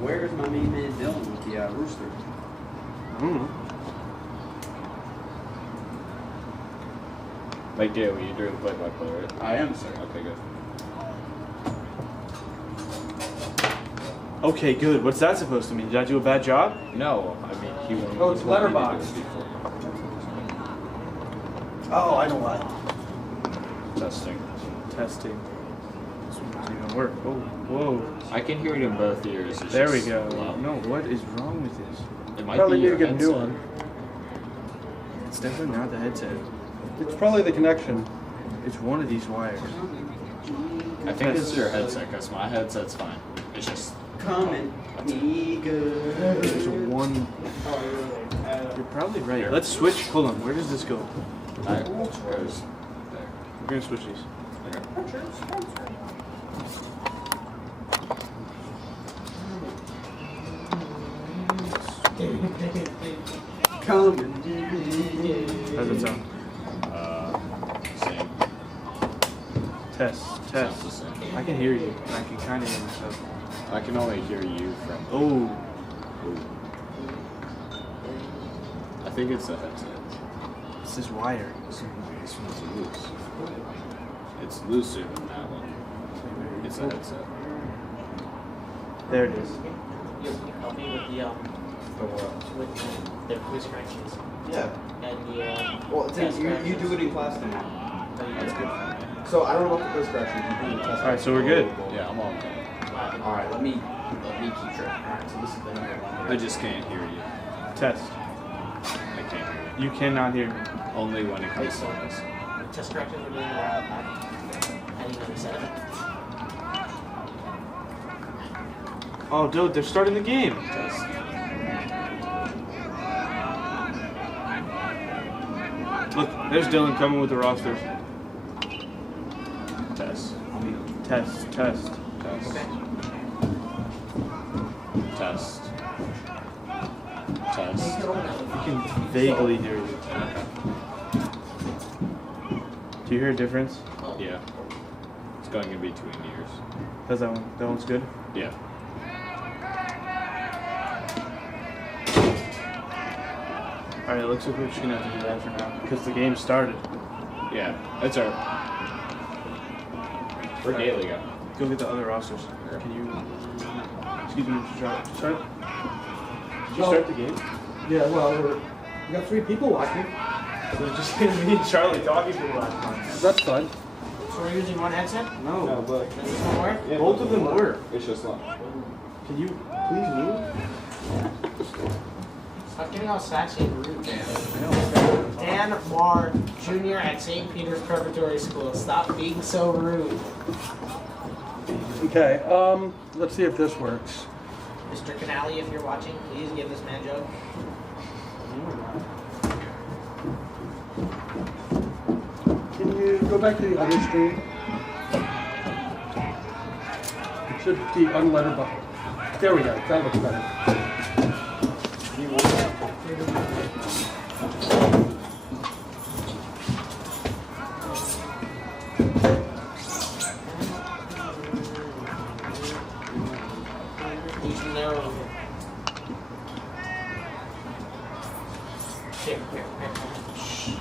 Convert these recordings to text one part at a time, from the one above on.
Where's my main man Dylan with the rooster? I don't know. Like Daly, you're doing play-by-play, right? I am, sir. Okay, good. Okay, good. What's that supposed to mean? Did I do a bad job? No, I mean, he won't. Oh, it's letterbox. Oh, I know why. Testing. Testing. This one doesn't even work. Oh, whoa. I can hear it in both ears. It's There we just go. loud. No, what is wrong with this? It might Probably be need your to get a new headset. one. It's definitely not the headset. It's probably the connection. It's one of these wires. I think it's your headset, because my headset's fine. It's just... Coming. Me good. There's one. You're probably right. Here. Let's switch. Hold on. Where does this go? That goes there. We're going to switch these. Coming. How's it sound? Same. Test. Sounds the Test. same. I can hear you. I can kind of hear myself. I can only hear you from... Oh. I think it's the headset. It's this wire. This one's loose. It's looser than that one. It's a headset. There it is. You help me with the with the quiz corrections Yeah. and the Well, it's test you do corrections. it in class now. That's good for me. So I don't know about the quiz corrections. You do the test. Alright, so we're good. Yeah, I'm all good. All right, let me keep track. All right, so this is the number one. I just can't hear you. Test. I can't hear You cannot hear me. you. Only when it comes to this. Test corrections are doing I didn't understand it. Oh, dude, they're starting the game. Test. Look, there's Dylan coming with the rosters. Test. Test. Test. Test. Okay. Test. Test. I can vaguely hear you. Do you hear a difference? Yeah. It's going in between ears. Does that one? That one's good. Yeah. All right, it looks like we're just gonna have to do that for now because the game started. Yeah. That's our... Where'd Daly go? Go get the other rosters. Can you? Excuse me, Mr. Sharp. Start. Did you start the game? Yeah, well, we got 3 people watching. So it's just me and Charlie talking for the last time. That's fun. So we're using one headset? No, but... Does this one work? both of them work. It's just not. Can you please move? Stop getting all sassy and rude, man. Dan Marr Jr. at St. Peter's Preparatory School. Stop being so rude. Okay, let's see if this works. Mr. Canali, if you're watching, please give this man a joke. Can you go back to the other screen? It should be unletterboxed. There we go, that looks better. He's narrow. Here. Shh.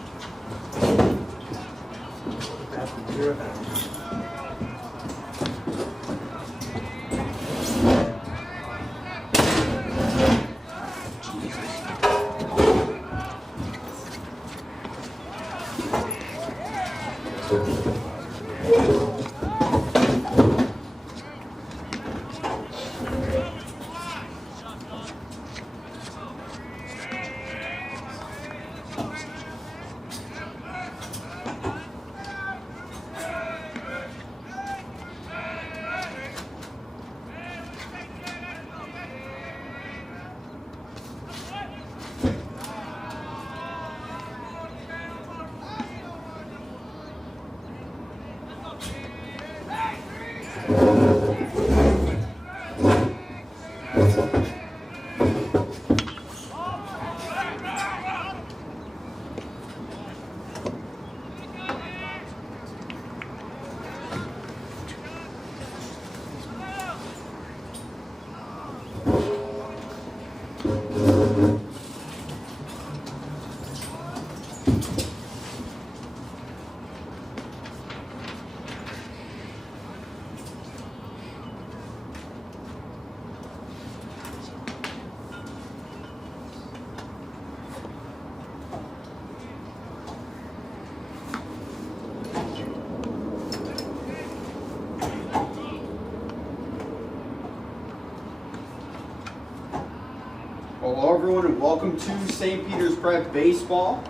everyone, and welcome to St. Peter's Prep Baseball.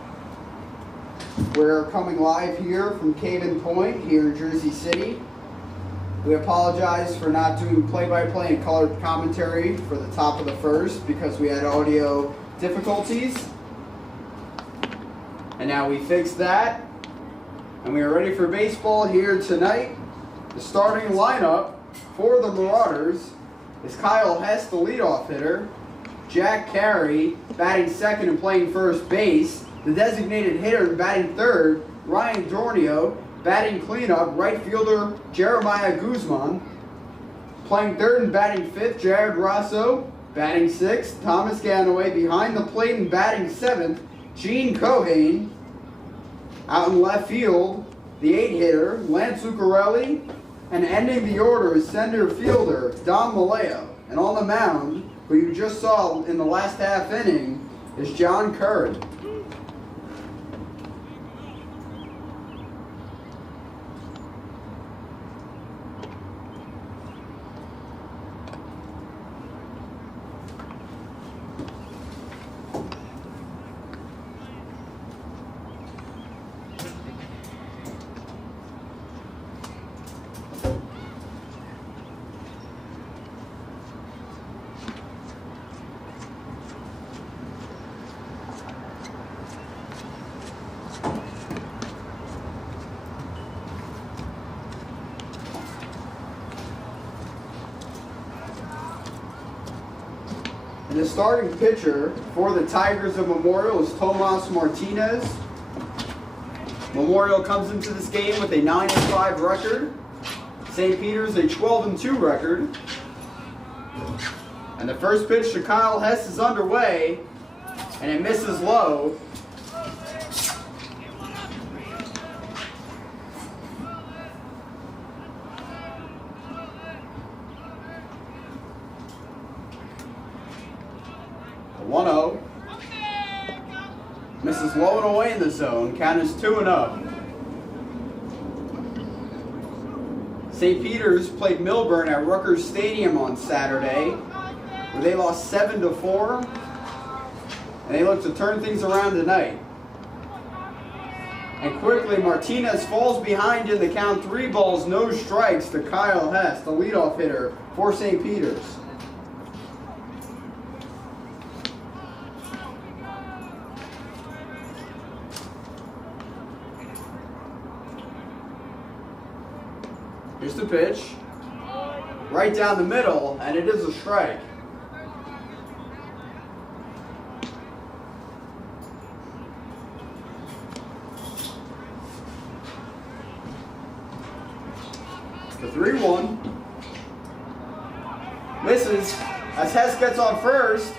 We're coming live here from Caven Point here in Jersey City. We apologize for not doing play-by-play and color commentary for the top of the first because we had audio difficulties. And now we fixed that, and we are ready for baseball here tonight. The starting lineup for the Marauders is Kyle Hess, the leadoff hitter, Jack Carey batting second and playing first base, the designated hitter batting third, Ryan Dornio, batting cleanup, right fielder Jeremiah Guzman, playing third and batting fifth, Jared Rosso, batting sixth, Thomas Ganaway, behind the plate and batting seventh, Gene Cohane, out in left field, the 8-hitter, Lance Lucarelli, and ending the order is center fielder Dom Maleo. And on the mound, who you just saw in the last half inning, is John Curran. And the starting pitcher for the Tigers of Memorial is Tomas Martinez. Memorial comes into this game with a 9-5 record. St. Peter's a 12-2 record. And the first pitch to Kyle Hess is underway, and it misses low. The 1-0. Misses low and away in the zone. Count is 2-0. St. Peter's played Milburn at Rutgers Stadium on Saturday, where they lost 7-4, and they look to turn things around tonight. And quickly, Martinez falls behind in the count, 3 balls, no strikes to Kyle Hess, the leadoff hitter for St. Peter's. Here's the pitch, right down the middle, and it is a strike. The 3-1 misses as Hess gets on first.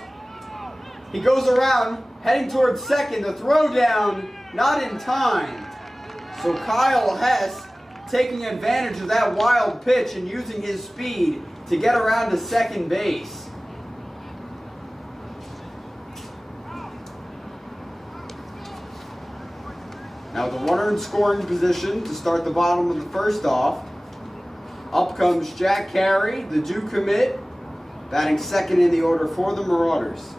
He goes around, heading towards second. The throw down, not in time. So Kyle Hess taking advantage of that wild pitch and using his speed to get around to second base. Now the runner in scoring position to start the bottom of the first off. Up comes Jack Carey, the due commit, batting second in the order for the Marauders.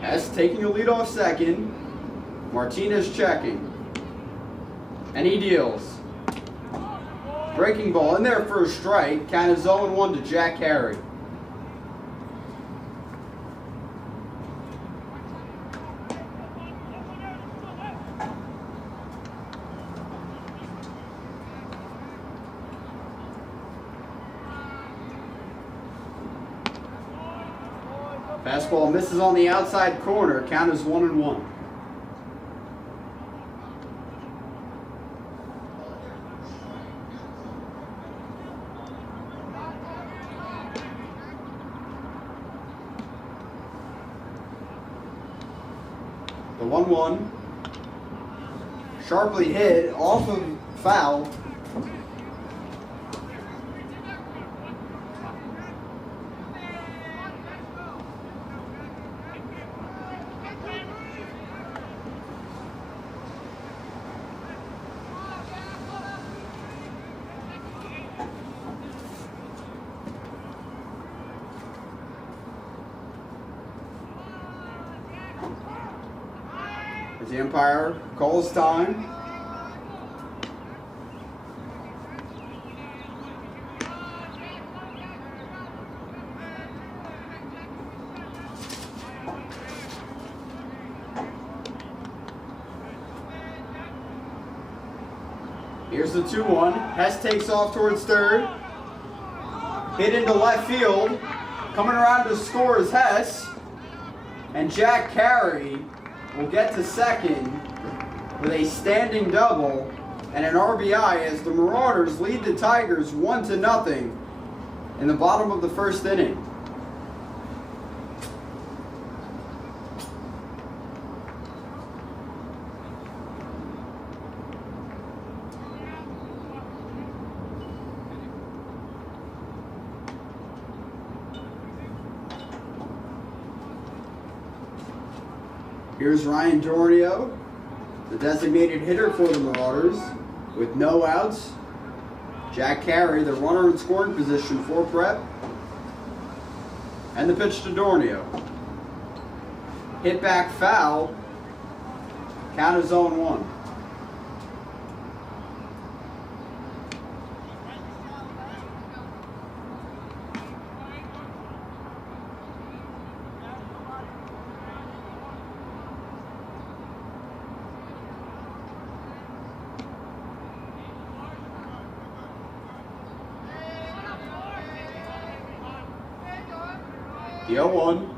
Hess taking a lead off second, Martinez checking, and he deals. Breaking ball in there for a strike, count is 0-1 to Jack Carey. Fastball misses on the outside corner. Count is 1-1. The 1-1. Sharply hit off of foul. as the umpire calls time. Here's the 2-1. Hess takes off towards third. Hit into left field. Coming around to score is Hess. And Jack Carey will get to second with a standing double and an RBI as the Marauders lead the Tigers 1-0 in the bottom of the first inning. Here's Ryan Dornio, the designated hitter for the Marauders, with no outs. Jack Carey, the runner in scoring position for Prep. And the pitch to Dornio. Hit back foul. Count is 0-1. The 0-1.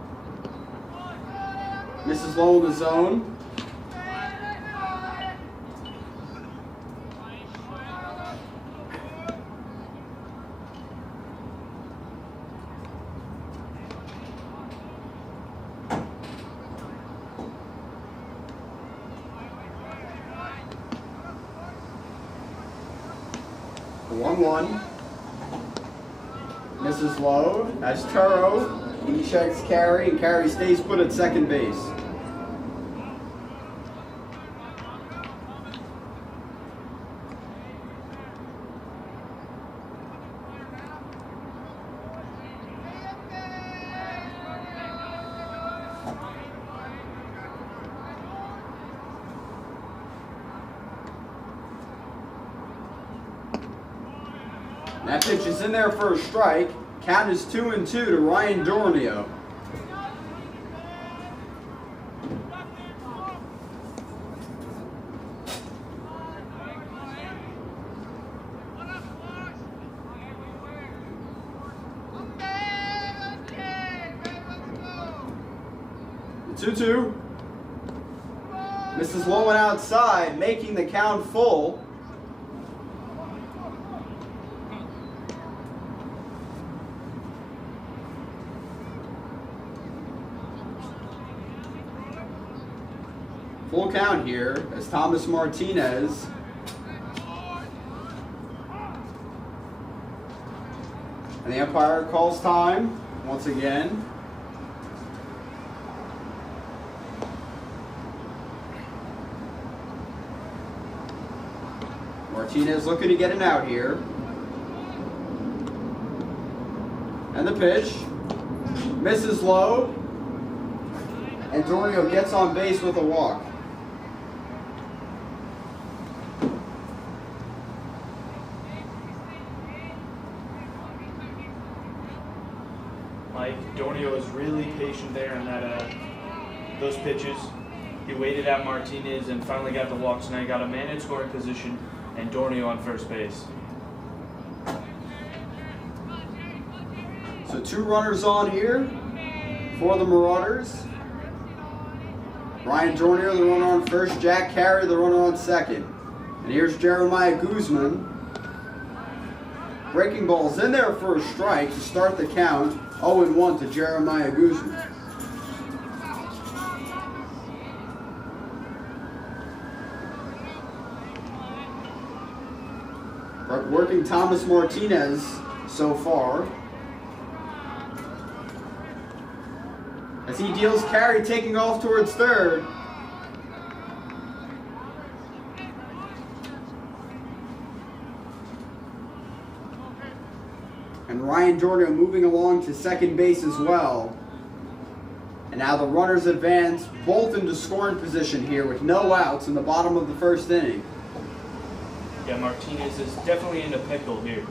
Misses low in the zone. The 1-1. Misses low. That's Turo. He checks Carey, and Carey stays put at second base. That pitch is in there for a strike. Count is 2-2 to Ryan Dornio. The 2-2. Misses low and outside, making the count full. Full count here as Thomas Martinez and the umpire calls time once again. Martinez looking to get an out here. And the pitch misses low, and Dornio gets on base with a walk. Dornio was really patient there on that those pitches. He waited out Martinez and finally got the walk. So now he got a man in scoring position and Dornio on first base. So 2 runners on here for the Marauders. Ryan Dornio, the runner on first. Jack Carey, the runner on second. And here's Jeremiah Guzman. Breaking ball's in there for a strike to start the count. 0-1 to Jeremiah Guzman. Working Thomas Martinez so far. As he deals Carey, taking off towards third. And Ryan Dornio moving along to second base as well. And now the runners advance both into scoring position here with no outs in the bottom of the first inning. Yeah, Martinez is definitely in a pickle here.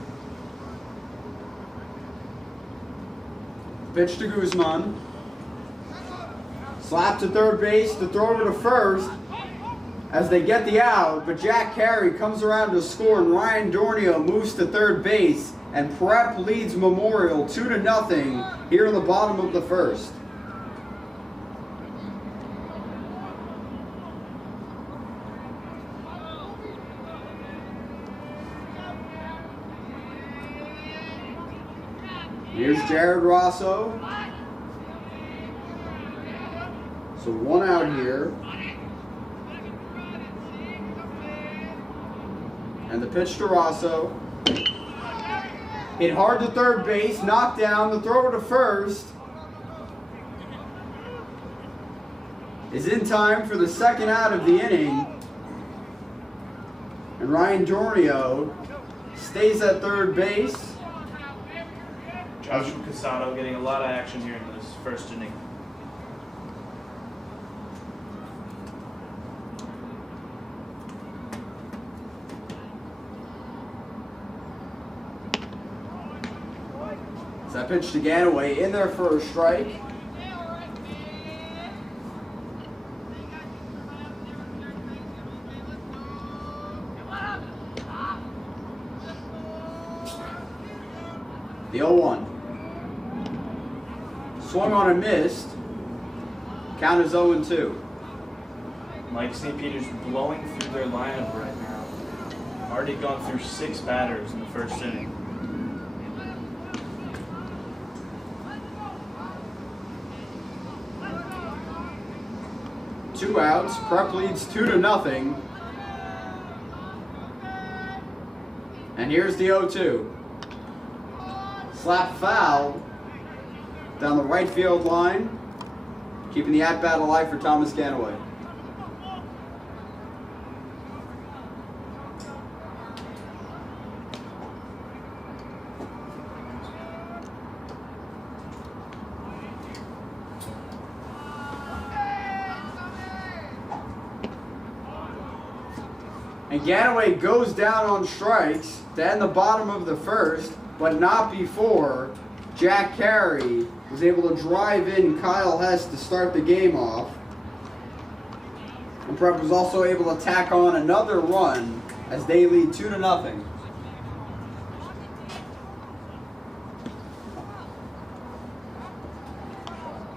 Pitch to Guzman. Slap to third base, to throw over to first as they get the out, but Jack Carey comes around to score and Ryan Dornio moves to third base and Prep leads Memorial 2-0 here in the bottom of the first. Here's Jared Rosso. So 1 out here. And the pitch to Rosso. Hit hard to third base, knocked down, the throw to first. Is in time for the second out of the inning. And Ryan Dornio stays at third base. Joshua Casado getting a lot of action here in this first inning. That pitch to Ganaway in there for a strike. The 0-1. Swung on and missed. Count is 0-2. Mike St. Peter's blowing through their lineup right now. Already gone through 6 batters in the first inning. Two outs. Prep leads 2-0. And here's the 0-2. Slap foul down the right field line, keeping the at-bat alive for Thomas Ganaway. And Ganaway goes down on strikes to end the bottom of the first, but not before Jack Carey was able to drive in Kyle Hess to start the game off. And Prep was also able to tack on another run as they lead 2-0.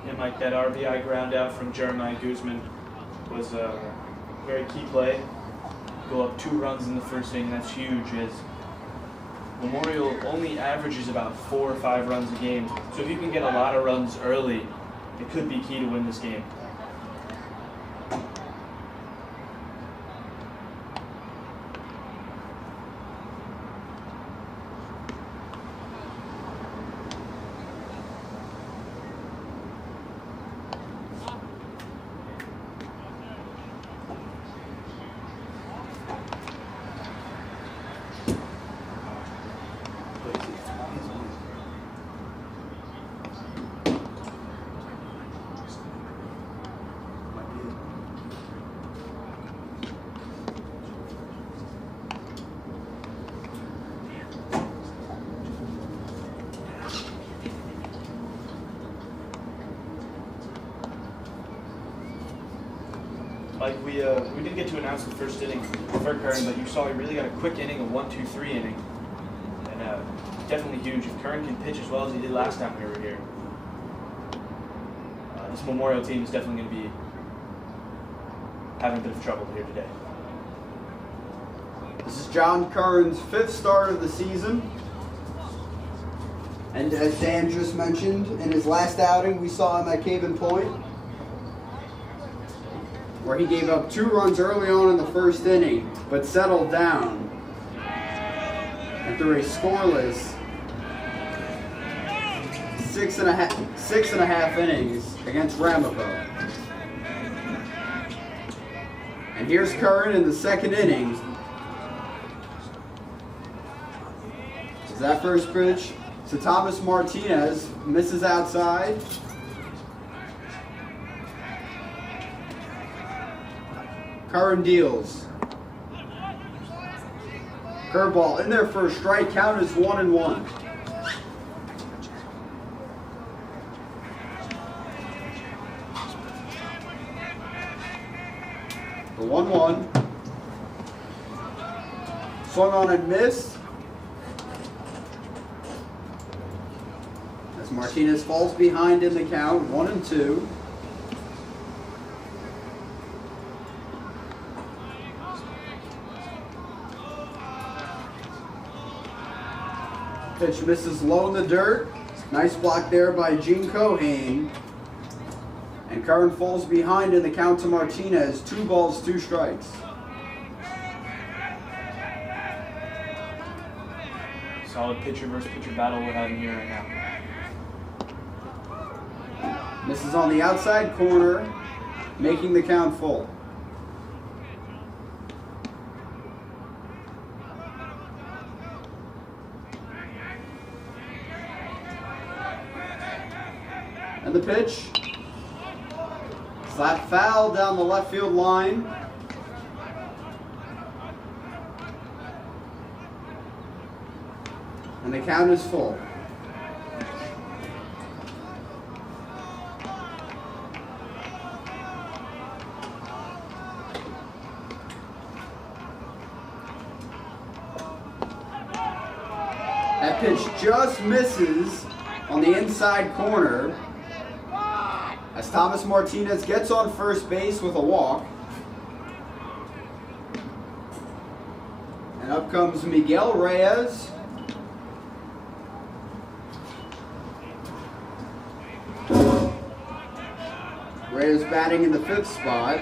Yeah, Mike, that RBI ground out from Jeremiah Guzman was a very key play. Go up 2 runs in the first inning, that's huge, as Memorial only averages about 4 or 5 runs a game. So if you can get a lot of runs early, it could be key to win this game. Like we didn't get to announce the first inning for Curran, but you saw he really got a quick inning, a 1-2-3 inning, and definitely huge. If Curran can pitch as well as he did last time we were here, this Memorial team is definitely going to be having a bit of trouble here today. This is John Curran's 5th start of the season. And as Dan just mentioned, in his last outing, we saw him at Caven Point, where he gave up 2 runs early on in the first inning, but settled down and threw a scoreless 6.5 innings against Ramapo. And here's Curran in the 2nd inning. Is that first pitch? So Thomas Martinez misses outside. Curran deals. Curveball in there for a strike. Count is 1-1. The 1-1. Swung on and missed. As Martinez falls behind in the count, 1-2. Pitch misses low in the dirt. Nice block there by Gene Cohane. And Curran falls behind in the count to Martinez. 2 balls, 2 strikes. Solid pitcher versus pitcher battle we're having here right now. Misses on the outside corner, making the count full. And the pitch. Slap foul down the left field line. And the count is full. That pitch just misses on the inside corner as Thomas Martinez gets on first base with a walk. And up comes Miguel Reyes. Reyes batting in the 5th spot.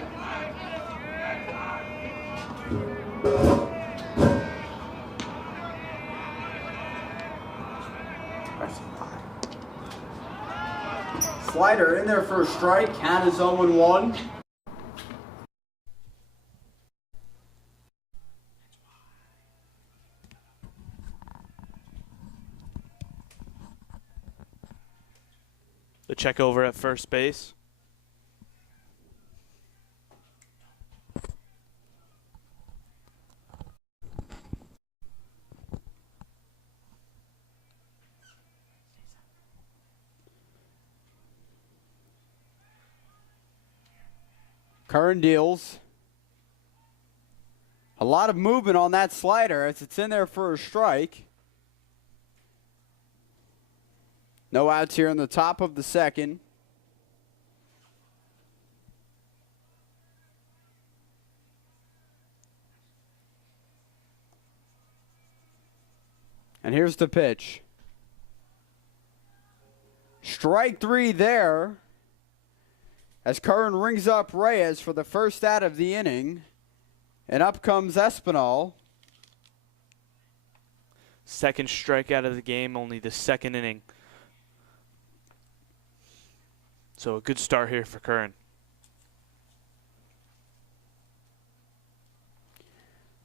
Slider in there for a strike. Count is 0-1. The check over at first base. Curran deals. A lot of movement on that slider as it's in there for a strike. No outs here in the top of the 2nd. And here's the pitch. Strike 3 there as Curran rings up Reyes for the first out of the inning. And up comes Espinal. Second strikeout of the game, only the 2nd inning. So a good start here for Curran.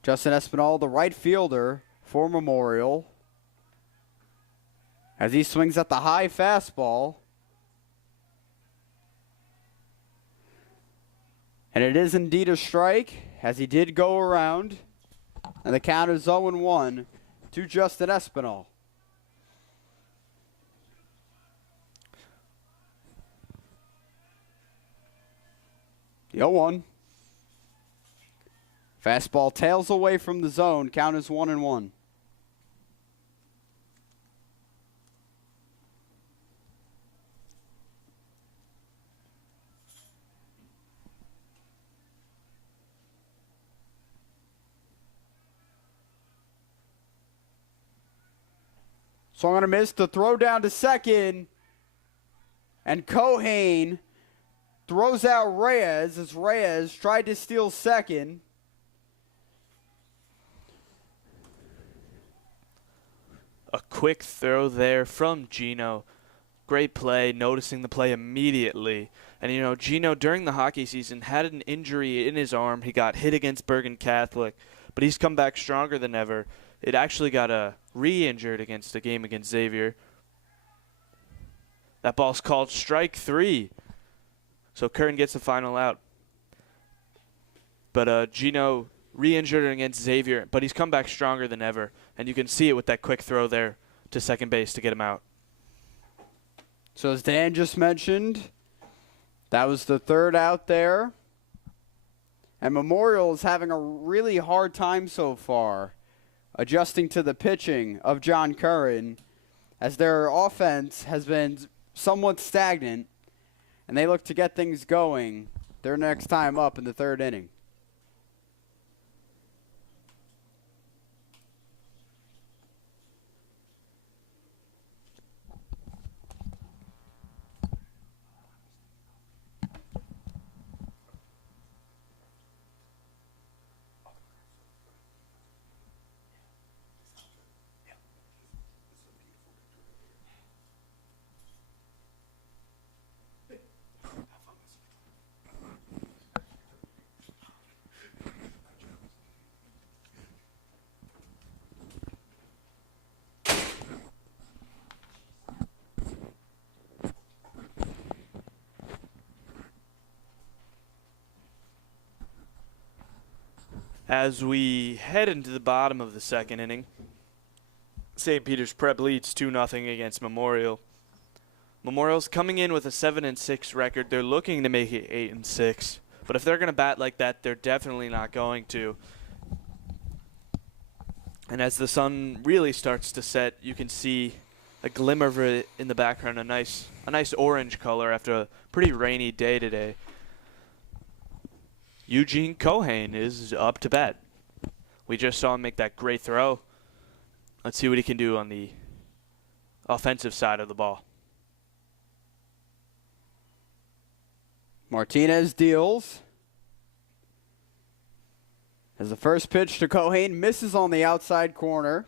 Justin Espinal, the right fielder for Memorial, as he swings at the high fastball. And it is indeed a strike, as he did go around. And the count is 0-1 to Justin Espinal. The 0-1. Fastball tails away from the zone. Count is 1-1. Swung on a miss, the throw down to second. And Cohane throws out Reyes as Reyes tried to steal second. A quick throw there from Gino. Great play, noticing the play immediately. And, you know, Gino, during the hockey season, had an injury in his arm. He got hit against Bergen Catholic, but he's come back stronger than ever. It actually got re-injured against a game against Xavier. That ball's called strike 3. So Curran gets the final out. But Gino re-injured against Xavier, but he's come back stronger than ever. And you can see it with that quick throw there to second base to get him out. So as Dan just mentioned, that was the third out there. And Memorial is having a really hard time so far adjusting to the pitching of John Curran, as their offense has been somewhat stagnant, and they look to get things going their next time up in the third inning. As we head into the bottom of the second inning, St. Peter's Prep leads 2-0 against Memorial. Memorial's coming in with a 7-6 record. They're looking to make it 8-6. But if they're going to bat like that, they're definitely not going to. And as the sun really starts to set, you can see a glimmer of it in the background, a nice orange color after a pretty rainy day today. Eugene Cohane is up to bat. We just saw him make that great throw. Let's see what he can do on the offensive side of the ball. Martinez deals. As the first pitch to Cohane misses on the outside corner.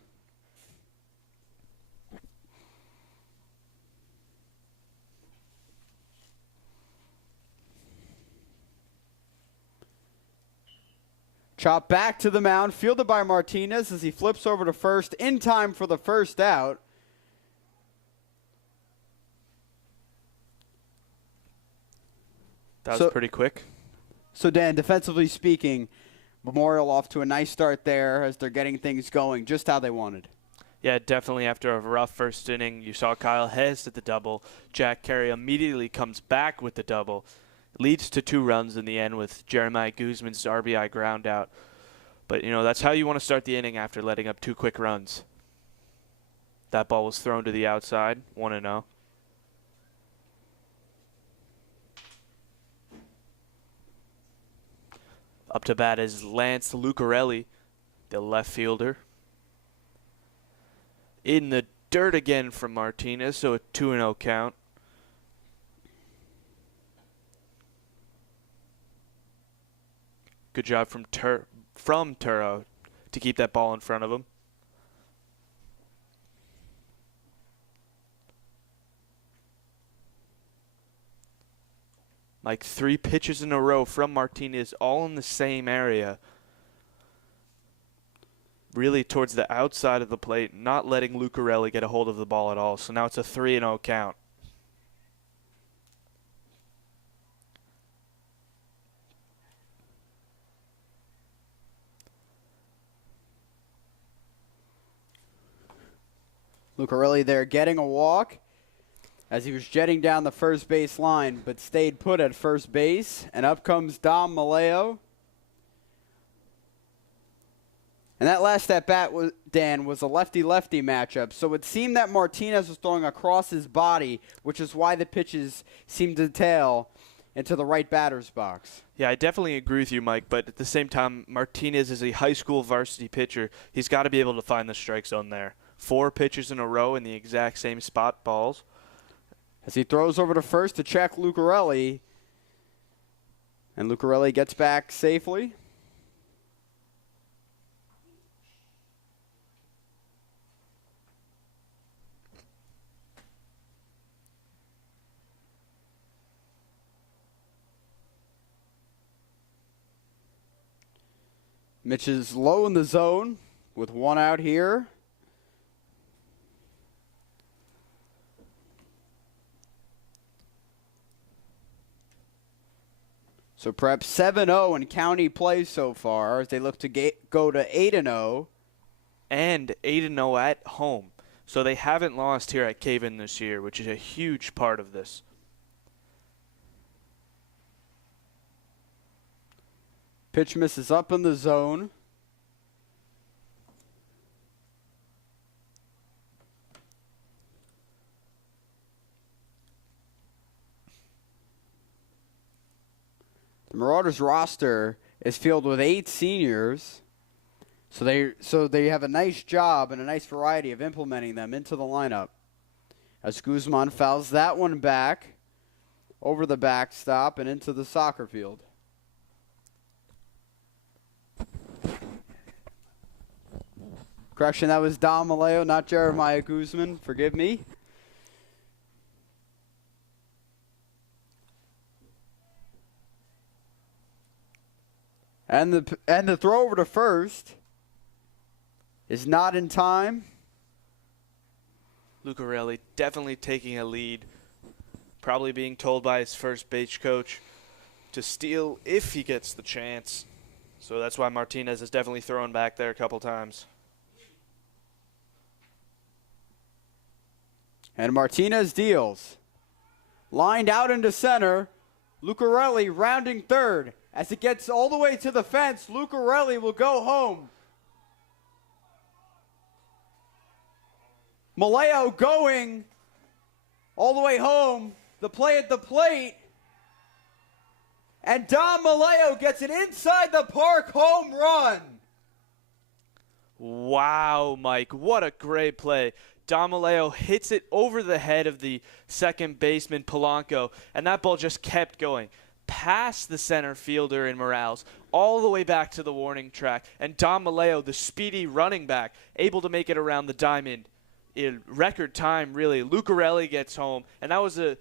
Chop back to the mound, fielded by Martinez as he flips over to first in time for the first out. That was pretty quick. So, Dan, defensively speaking, Memorial off to a nice start there as they're getting things going just how they wanted. Yeah, definitely after a rough first inning. You saw Kyle Hess at the double. Jack Carey immediately comes back with the double. Leads to 2 runs in the end with Jeremiah Guzman's RBI ground out. But, you know, that's how you want to start the inning after letting up 2 quick runs. That ball was thrown to the outside, 1-0. Up to bat is Lance Lucarelli, the left fielder. In the dirt again from Martinez, so a 2-0 count. Good job from Turo to keep that ball in front of him. Like 3 pitches in a row from Martinez, all in the same area. Really towards the outside of the plate, not letting Lucarelli get a hold of the ball at all. So now it's a 3-0 count. Lucarelli there getting a walk as he was jetting down the first base line, but stayed put at first base. And up comes Dom Maleo. And that last at-bat, Dan, was a lefty-lefty matchup. So it seemed that Martinez was throwing across his body, which is why the pitches seemed to tail into the right batter's box. Yeah, I definitely agree with you, Mike, but at the same time, Martinez is a high school varsity pitcher. He's got to be able to find the strike zone there. 4 pitches in a row in the exact same spot balls. As he throws over to first to check Lucarelli. And Lucarelli gets back safely. Mitch is low in the zone with 1 out here. So perhaps 7-0 in county play so far as they look to go to 8-0. And 8-0 at home. So they haven't lost here at Caven this year, which is a huge part of this. Pitch misses up in the zone. The Marauders roster is filled with 8 seniors. So they have a nice job and a nice variety of implementing them into the lineup. As Guzman fouls that one back over the backstop and into the soccer field. Correction, that was Dom Maleo, not Jeremiah Guzman. Forgive me. And the throw over to first is not in time. Lucarelli definitely taking a lead, probably being told by his first base coach to steal if he gets the chance. So that's why Martinez is definitely throwing back there a couple times. And Martinez deals. Lined out into center. Lucarelli rounding third. As it gets all the way to the fence, Lucarelli will go home. Maleo going all the way home. The play at the plate. And Dom Maleo gets an inside the park home run. Wow, Mike, what a great play. Dom Maleo hits it over the head of the second baseman, Polanco, and that ball just kept going past the center fielder in Morales, all the way back to the warning track. And Dom Maleo, the speedy running back, able to make it around the diamond in record time, really. Lucarelli gets home, and that was a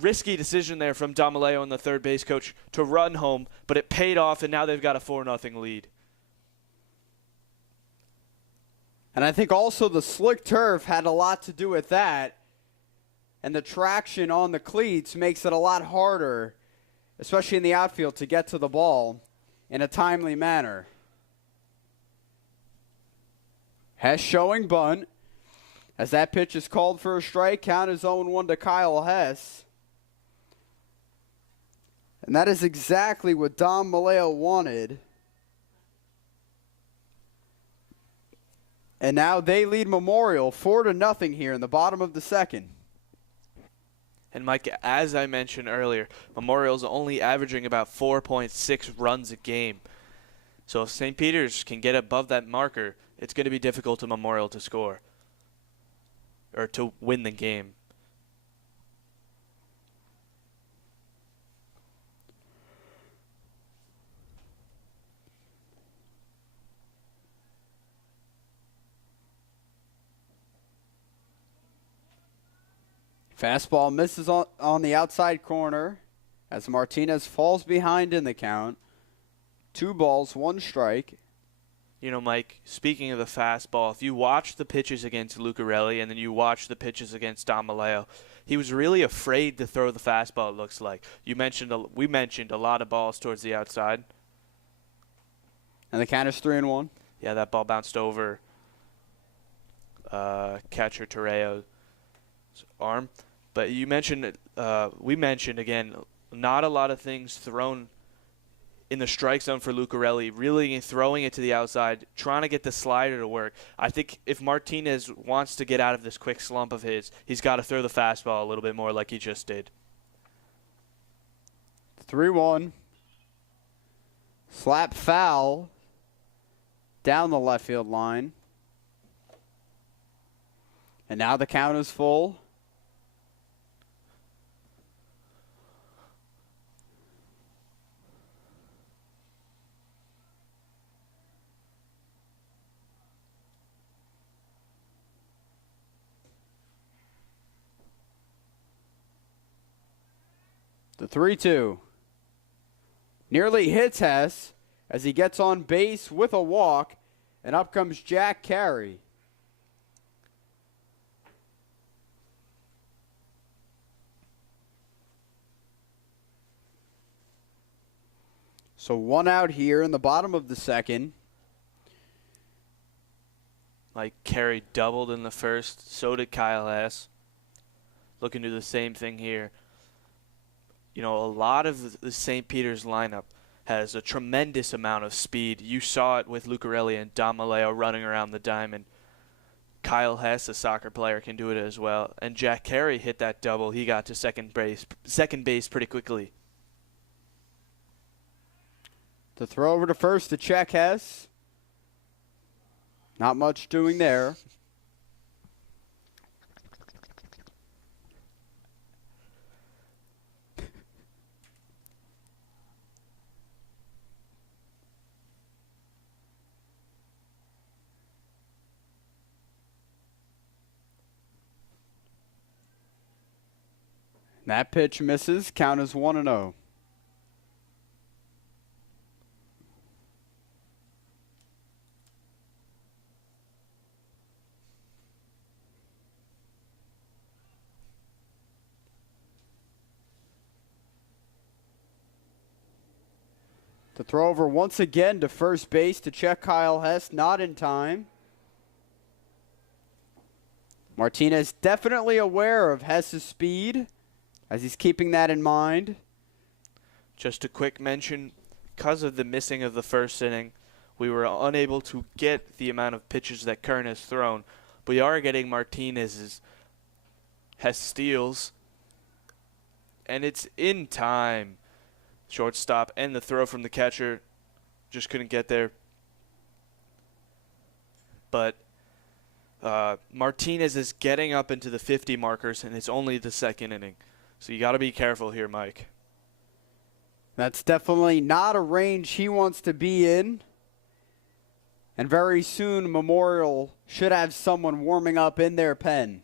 risky decision there from Dom Maleo and the third base coach to run home, but it paid off, and now they've got a 4-0 lead. And I think also the slick turf had a lot to do with that. And the traction on the cleats makes it a lot harder, especially in the outfield, to get to the ball in a timely manner. Hess showing bunt. As that pitch is called for a strike, count is 0-1 to Kyle Hess. And that is exactly what Dom Maleo wanted. And now they lead Memorial 4-0 here in the bottom of the second. And Mike, as I mentioned earlier, Memorial's only averaging about 4.6 runs a game. So if St. Peter's can get above that marker, it's going to be difficult to Memorial to score or to win the game. Fastball misses on the outside corner as Martinez falls behind in the count. 2 balls, 1 strike. You know, Mike, speaking of the fastball, if you watch the pitches against Lucarelli and then you watch the pitches against Dom Maleo, he was really afraid to throw the fastball, it looks like. We mentioned a lot of balls towards the outside. And the count is 3-1. Yeah, that ball bounced over catcher Torreo's arm. But you mentioned, we mentioned, again, not a lot of things thrown in the strike zone for Lucarelli, really throwing it to the outside, trying to get the slider to work. I think if Martinez wants to get out of this quick slump of his, he's got to throw the fastball a little bit more like he just did. 3-1. Slap foul down the left field line. And now the count is full. The 3-2. Nearly hits Hess as he gets on base with a walk, and up comes Jack Carey. So 1 out here in the bottom of the second. Mike Carey doubled in the first. So did Kyle Hess. Looking to do the same thing here. You know, a lot of the St. Peter's lineup has a tremendous amount of speed. You saw it with Lucarelli and Dom Maleo running around the diamond. Kyle Hess, a soccer player, can do it as well. And Jack Carey hit that double. He got to second base pretty quickly. The throw over to first to check Hess. Not much doing there. That pitch misses. Count is 1-0. The throw over once again to first base to check Kyle Hess. Not in time. Martinez definitely aware of Hess's speed, as he's keeping that in mind. Just a quick mention, because of the missing of the first inning, we were unable to get the amount of pitches that Kern has thrown. We are getting Martinez's Hess steals, and it's in time. Shortstop and the throw from the catcher just couldn't get there. But Martinez is getting up into the 50 markers, and it's only the second inning. So you got to be careful here, Mike. That's definitely not a range he wants to be in. And very soon, Memorial should have someone warming up in their pen.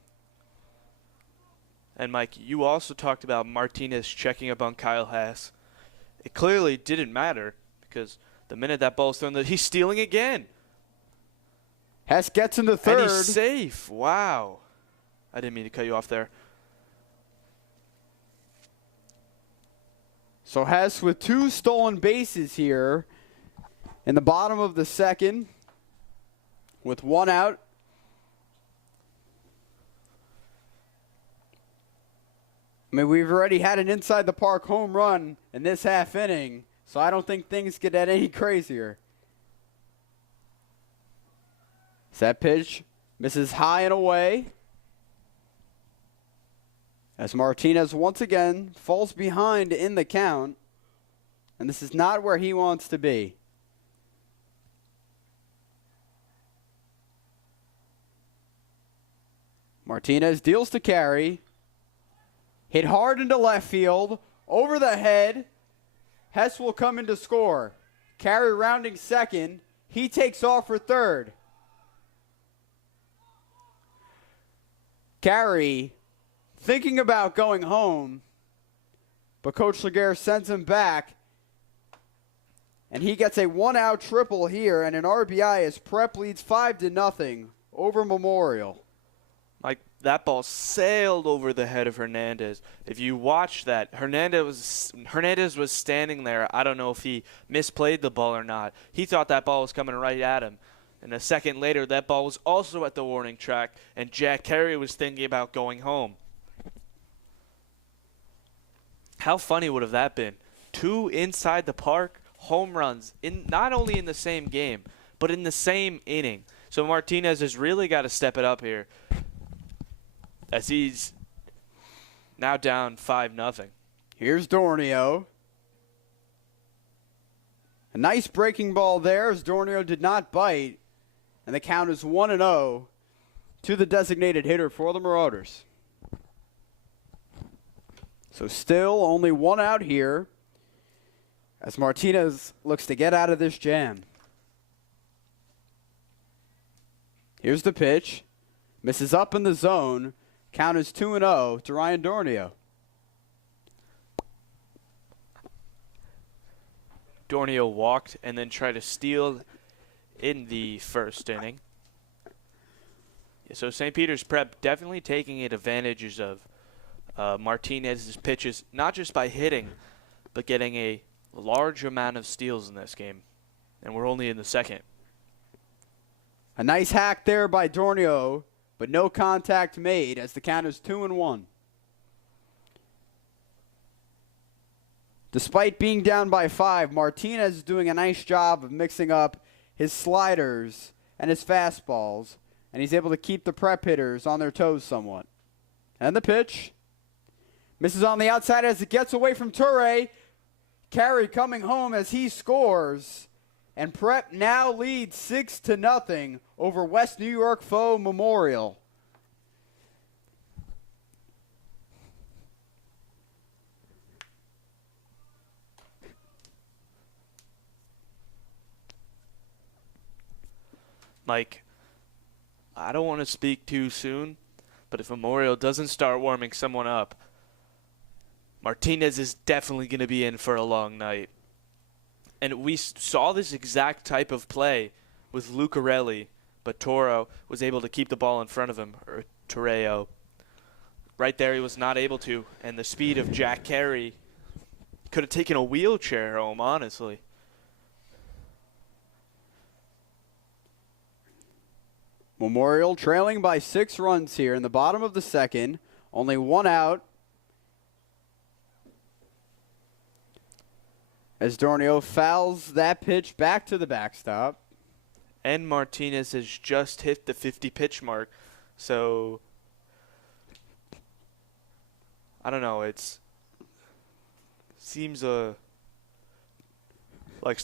And, Mike, you also talked about Martinez checking up on Kyle Hess. It clearly didn't matter, because the minute that ball's thrown, he's stealing again. Hess gets in the third. And he's safe. Wow. I didn't mean to cut you off there. So Hess with 2 stolen bases here in the bottom of the second with 1 out. I mean, we've already had an inside the park home run in this half inning, so I don't think things get any crazier. That pitch misses high and away, as Martinez once again falls behind in the count, and this is not where he wants to be. Martinez deals to Carey. Hit hard into left field, over the head. Hess will come in to score. Carey rounding second. He takes off for third. Carey thinking about going home, but Coach Laguerre sends him back, and he gets a 1-out triple here and an RBI as Prep leads 5-0 over Memorial. Like, that ball sailed over the head of Hernandez. If you watch that, Hernandez was standing there. I don't know if he misplayed the ball or not. He thought that ball was coming right at him. And a second later, that ball was also at the warning track, and Jack Carey was thinking about going home. How funny would have that been? 2 inside the park home runs, not only in the same game, but in the same inning. So Martinez has really got to step it up here, as he's now down 5-0. Here's Dornio. A nice breaking ball there as Dornio did not bite. And the count is 1-0 to the designated hitter for the Marauders. So still only 1 out here as Martinez looks to get out of this jam. Here's the pitch. Misses up in the zone. Count is 2-0 to Ryan Dornio. Dornio walked and then tried to steal in the first inning. So St. Peter's Prep definitely taking advantages of Martinez's pitches, not just by hitting, but getting a large amount of steals in this game, and we're only in the second. A nice hack there by Dornio, but no contact made as the count is 2-1. Despite being down by 5, Martinez is doing a nice job of mixing up his sliders and his fastballs, and he's able to keep the prep hitters on their toes somewhat. And the pitch. Misses on the outside as it gets away from Toure. Carey coming home as he scores. And Prep now leads 6-0 over West New York foe Memorial. Mike, I don't want to speak too soon, but if Memorial doesn't start warming someone up, Martinez is definitely going to be in for a long night. And we saw this exact type of play with Lucarelli, but Toro was able to keep the ball in front of him, or Torreo. Right there he was not able to, and the speed of Jack Carey could have taken a wheelchair home, honestly. Memorial trailing by 6 runs here in the bottom of the second. Only 1 out. As Dornio fouls that pitch back to the backstop. And Martinez has just hit the 50 pitch mark. So, I don't know. It seems like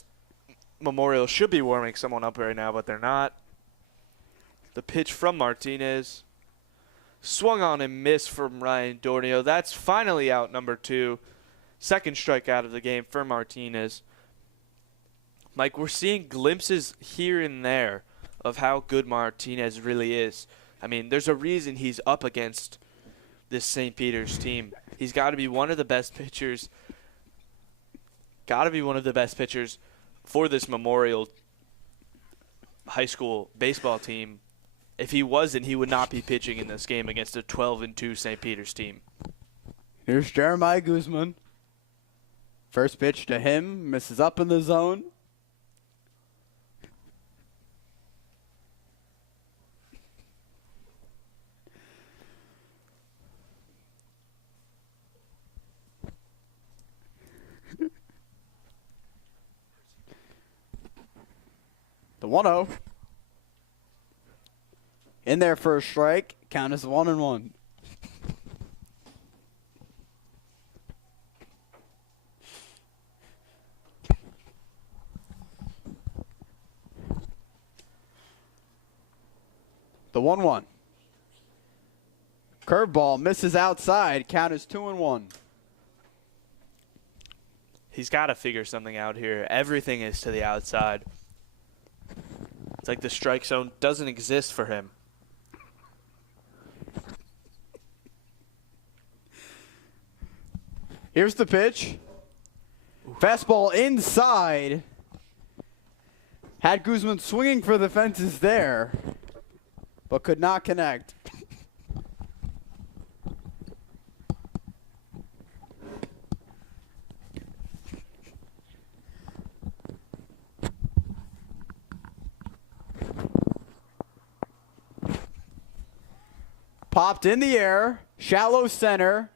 Memorial should be warming someone up right now, but they're not. The pitch from Martinez. Swung on and missed from Ryan Dornio. That's finally out number 2. Second strikeout of the game for Martinez. Mike, we're seeing glimpses here and there of how good Martinez really is. I mean, there's a reason he's up against this St. Peter's team. He's got to be one of the best pitchers. Got to be one of the best pitchers for this Memorial High School baseball team. If he wasn't, he would not be pitching in this game against a 12-2 St. Peter's team. Here's Jeremiah Guzman. First pitch to him, misses up in the zone. The 1-0. In there for a strike. Count is 1-1. The 1-1. Curveball misses outside. Count is 2-1. He's got to figure something out here. Everything is to the outside. It's like the strike zone doesn't exist for him. Here's the pitch. Fastball inside. Had Guzman swinging for the fences there, but could not connect. Popped in the air, shallow center.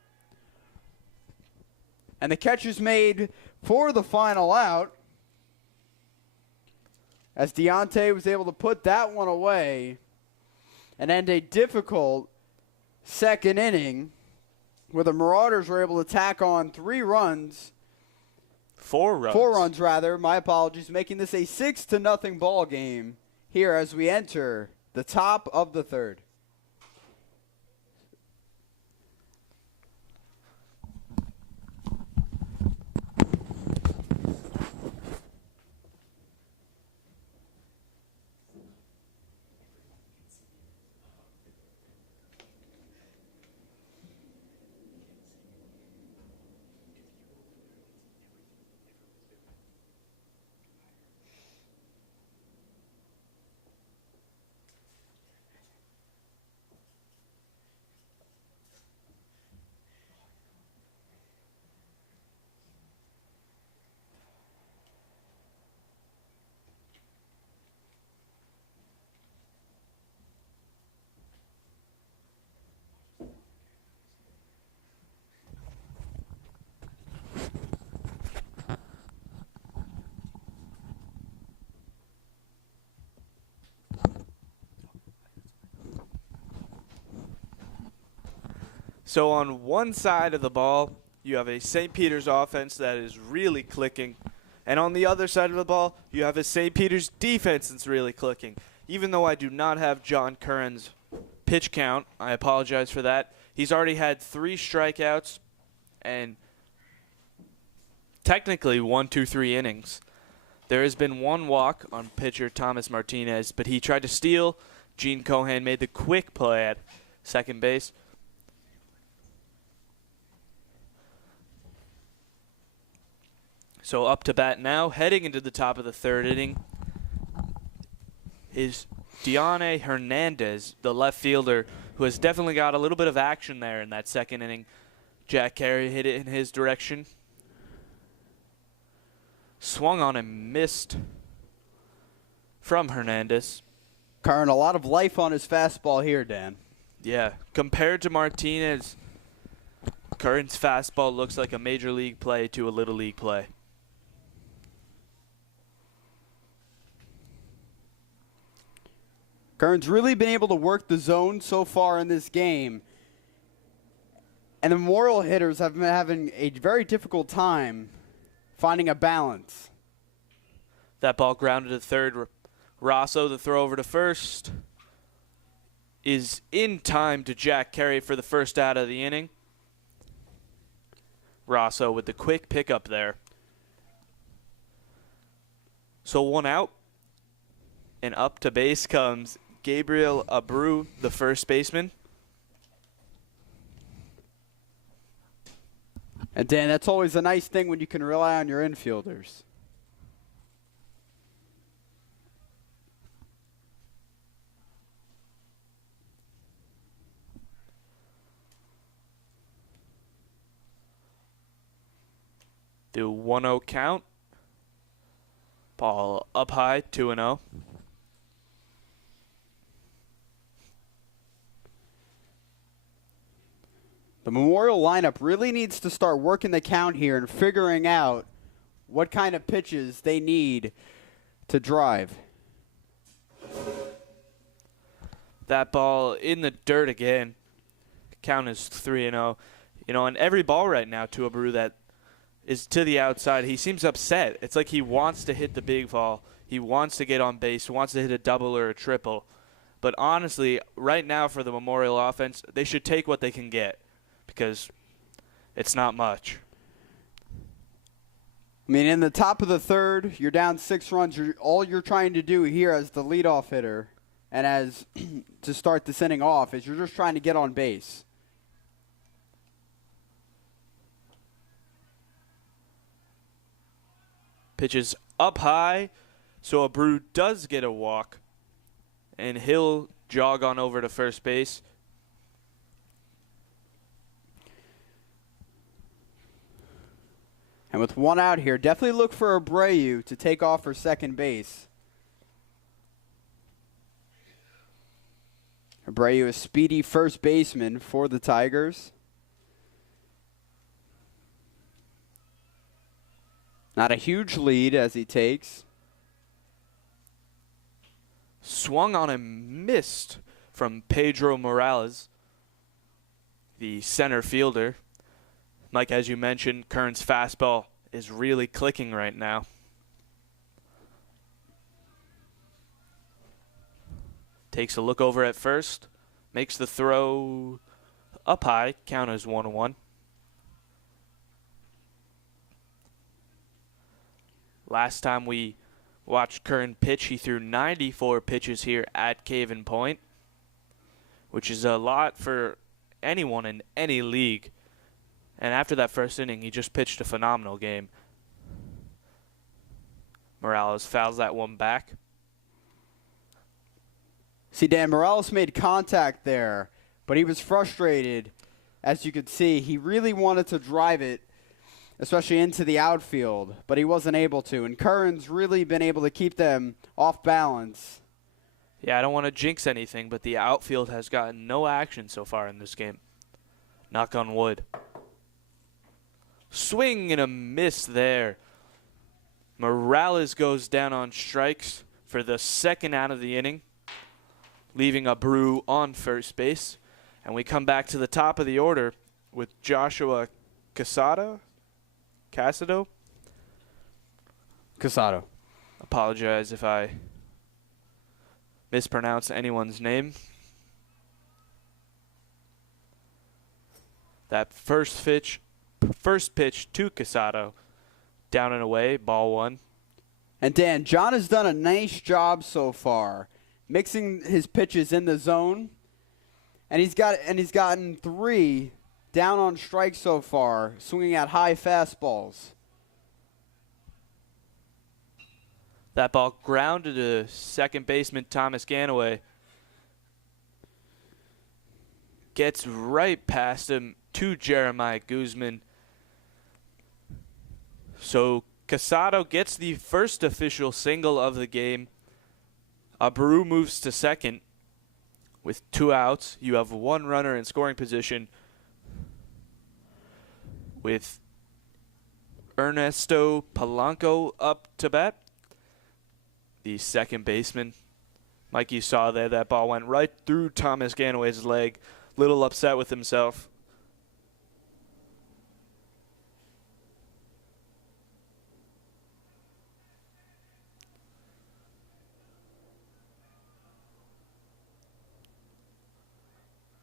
And the catch is made for the final out. As Deontay was able to put that one away and end a difficult second inning where the Marauders were able to tack on 3 runs. 4 runs. 4 runs, rather. My apologies. Making this a 6-0 ball game here as we enter the top of the third. So on one side of the ball, you have a St. Peter's offense that is really clicking. And on the other side of the ball, you have a St. Peter's defense that's really clicking. Even though I do not have John Curran's pitch count, I apologize for that. He's already had 3 strikeouts and technically 1, 2, 3 innings. There has been 1 walk on pitcher Thomas Martinez, but he tried to steal. Gene Cohan made the quick play at second base. So up to bat now, heading into the top of the 3rd inning, is Diane Hernandez, the left fielder, who has definitely got a little bit of action there in that 2nd inning. Jack Carey hit it in his direction. Swung on and missed from Hernandez. Curran, a lot of life on his fastball here, Dan. Yeah, compared to Martinez, Curran's fastball looks like a major league play to a little league play. Curran's really been able to work the zone so far in this game. And the Memorial hitters have been having a very difficult time finding a balance. That ball grounded to third. Rosso, the throw over to first, is in time to Jack Carey for the first out of the inning. Rosso with the quick pickup there. So 1 out. And up to base comes Gabriel Abreu, the first baseman. And Dan, that's always a nice thing when you can rely on your infielders. The 1-0 count. Ball up high, 2-0. The Memorial lineup really needs to start working the count here and figuring out what kind of pitches they need to drive. That ball in the dirt again. Count is 3-0. You know, and every ball right now to Abreu that is to the outside, he seems upset. It's like he wants to hit the big ball. He wants to get on base, wants to hit a double or a triple. But honestly, right now for the Memorial offense, they should take what they can get because it's not much. I mean, in the top of the 3rd, you're down 6 runs. All you're trying to do here as the leadoff hitter and as to start this inning off is you're just trying to get on base. Pitches up high, so Abreu does get a walk, and he'll jog on over to first base. And with 1 out here, definitely look for Abreu to take off for second base. Abreu, a speedy first baseman for the Tigers. Not a huge lead as he takes. Swung on and missed from Pedro Morales, the center fielder. Mike, as you mentioned, Curran's fastball is really clicking right now. Takes a look over at first, makes the throw up high, count as 1-1. Last time we watched Curran pitch, he threw 94 pitches here at Caven Point, which is a lot for anyone in any league. And after that first inning, he just pitched a phenomenal game. Morales fouls that one back. See, Dan, Morales made contact there, but he was frustrated. As you could see, he really wanted to drive it, especially into the outfield, but he wasn't able to. And Curran's really been able to keep them off balance. Yeah, I don't want to jinx anything, but the outfield has gotten no action so far in this game. Knock on wood. Swing and a miss there. Morales goes down on strikes for the 2nd out of the inning, leaving Abreu on first base. And we come back to the top of the order. with Joshua Casado. Casado. Apologize if I mispronounce anyone's name. That first pitch to Casado, down and away, ball one. And Dan, John has done a nice job so far, mixing his pitches in the zone, and he's gotten 3 down on strike so far, swinging at high fastballs. That ball grounded to second baseman Thomas Ganaway. Gets right past him to Jeremiah Guzman. So Casado gets the first official single of the game. Abreu moves to second with 2 outs. You have 1 runner in scoring position with Ernesto Polanco up to bat, the second baseman. Mike, you saw there, that ball went right through Thomas Ganaway's leg. Little upset with himself.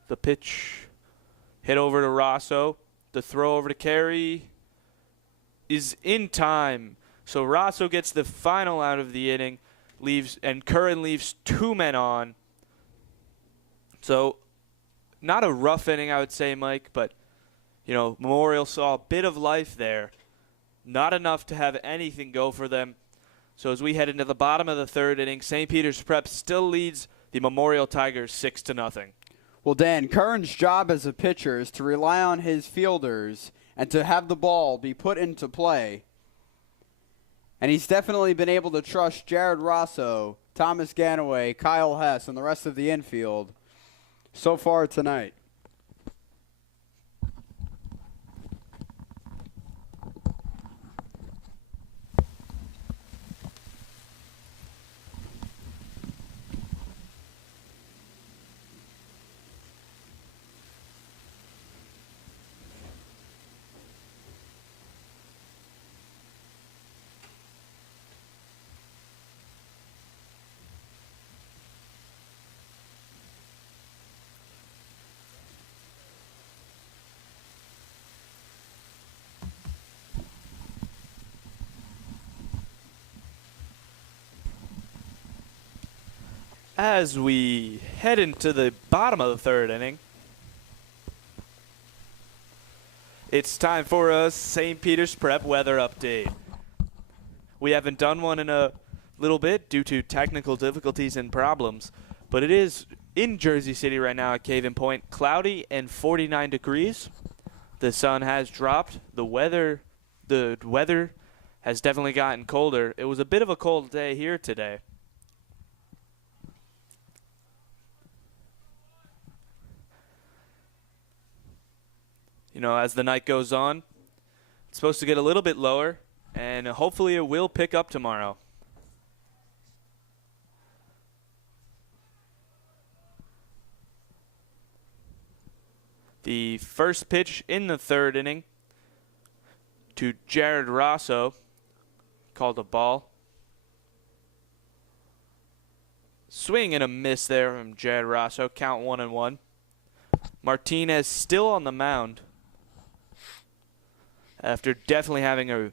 The pitch hit over to Rosso. The throw over to Carey is in time. So Rosso gets the final out of the inning, and Curran leaves 2 men on. So not a rough inning, I would say, Mike, but Memorial saw a bit of life there. Not enough to have anything go for them. So as we head into the bottom of the 3rd inning, St. Peter's Prep still leads the Memorial Tigers 6-0. Well, Dan, Curran's job as a pitcher is to rely on his fielders and to have the ball be put into play. And he's definitely been able to trust Jared Rosso, Thomas Ganaway, Kyle Hess, and the rest of the infield so far tonight. As we head into the bottom of the 3rd inning, it's time for a St. Peter's Prep weather update. We haven't done one in a little bit due to technical difficulties and problems, but it is in Jersey City right now at Cave-In Point, cloudy and 49 degrees. The sun has dropped. The weather has definitely gotten colder. It was a bit of a cold day here today. As the night goes on, it's supposed to get a little bit lower, and hopefully it will pick up tomorrow. The first pitch in the 3rd inning to Jared Rosso, called a ball. Swing and a miss there from Jared Rosso, count 1-1. Martinez still on the mound after definitely having a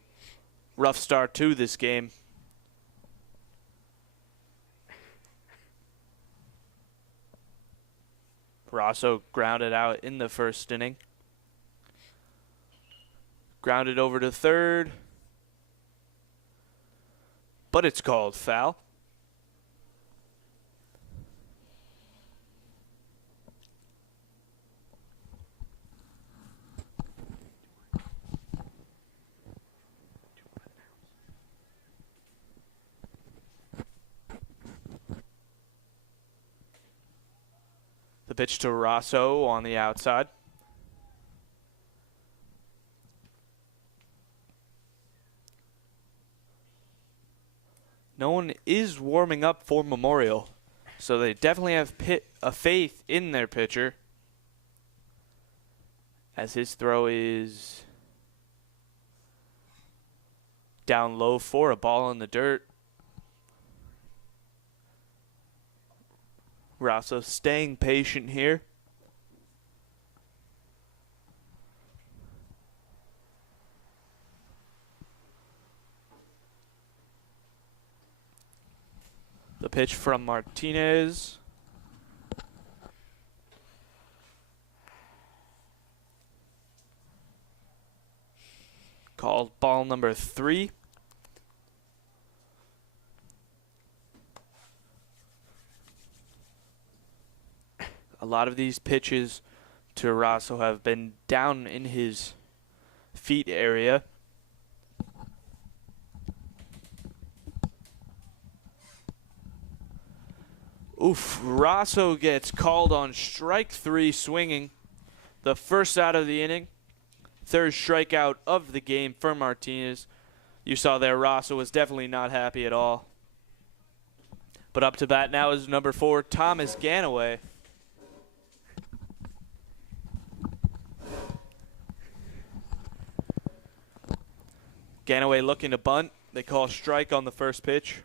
rough start to this game. Rosso grounded out in the 1st inning. Grounded over to 3rd, but it's called foul. The pitch to Rosso on the outside. No one is warming up for Memorial, so they definitely have a faith in their pitcher. as his throw is down low for a ball in the dirt. Rosso staying patient here. The pitch from Martinez. Called ball number 3. A lot of these pitches to Rosso have been down in his feet area. Oof, Rosso gets called on strike 3 swinging. The first out of the inning. Third strikeout of the game for Martinez. You saw there Rosso was definitely not happy at all. But up to bat now is number 4, Thomas Ganaway. Ganaway looking to bunt. They call strike on the first pitch.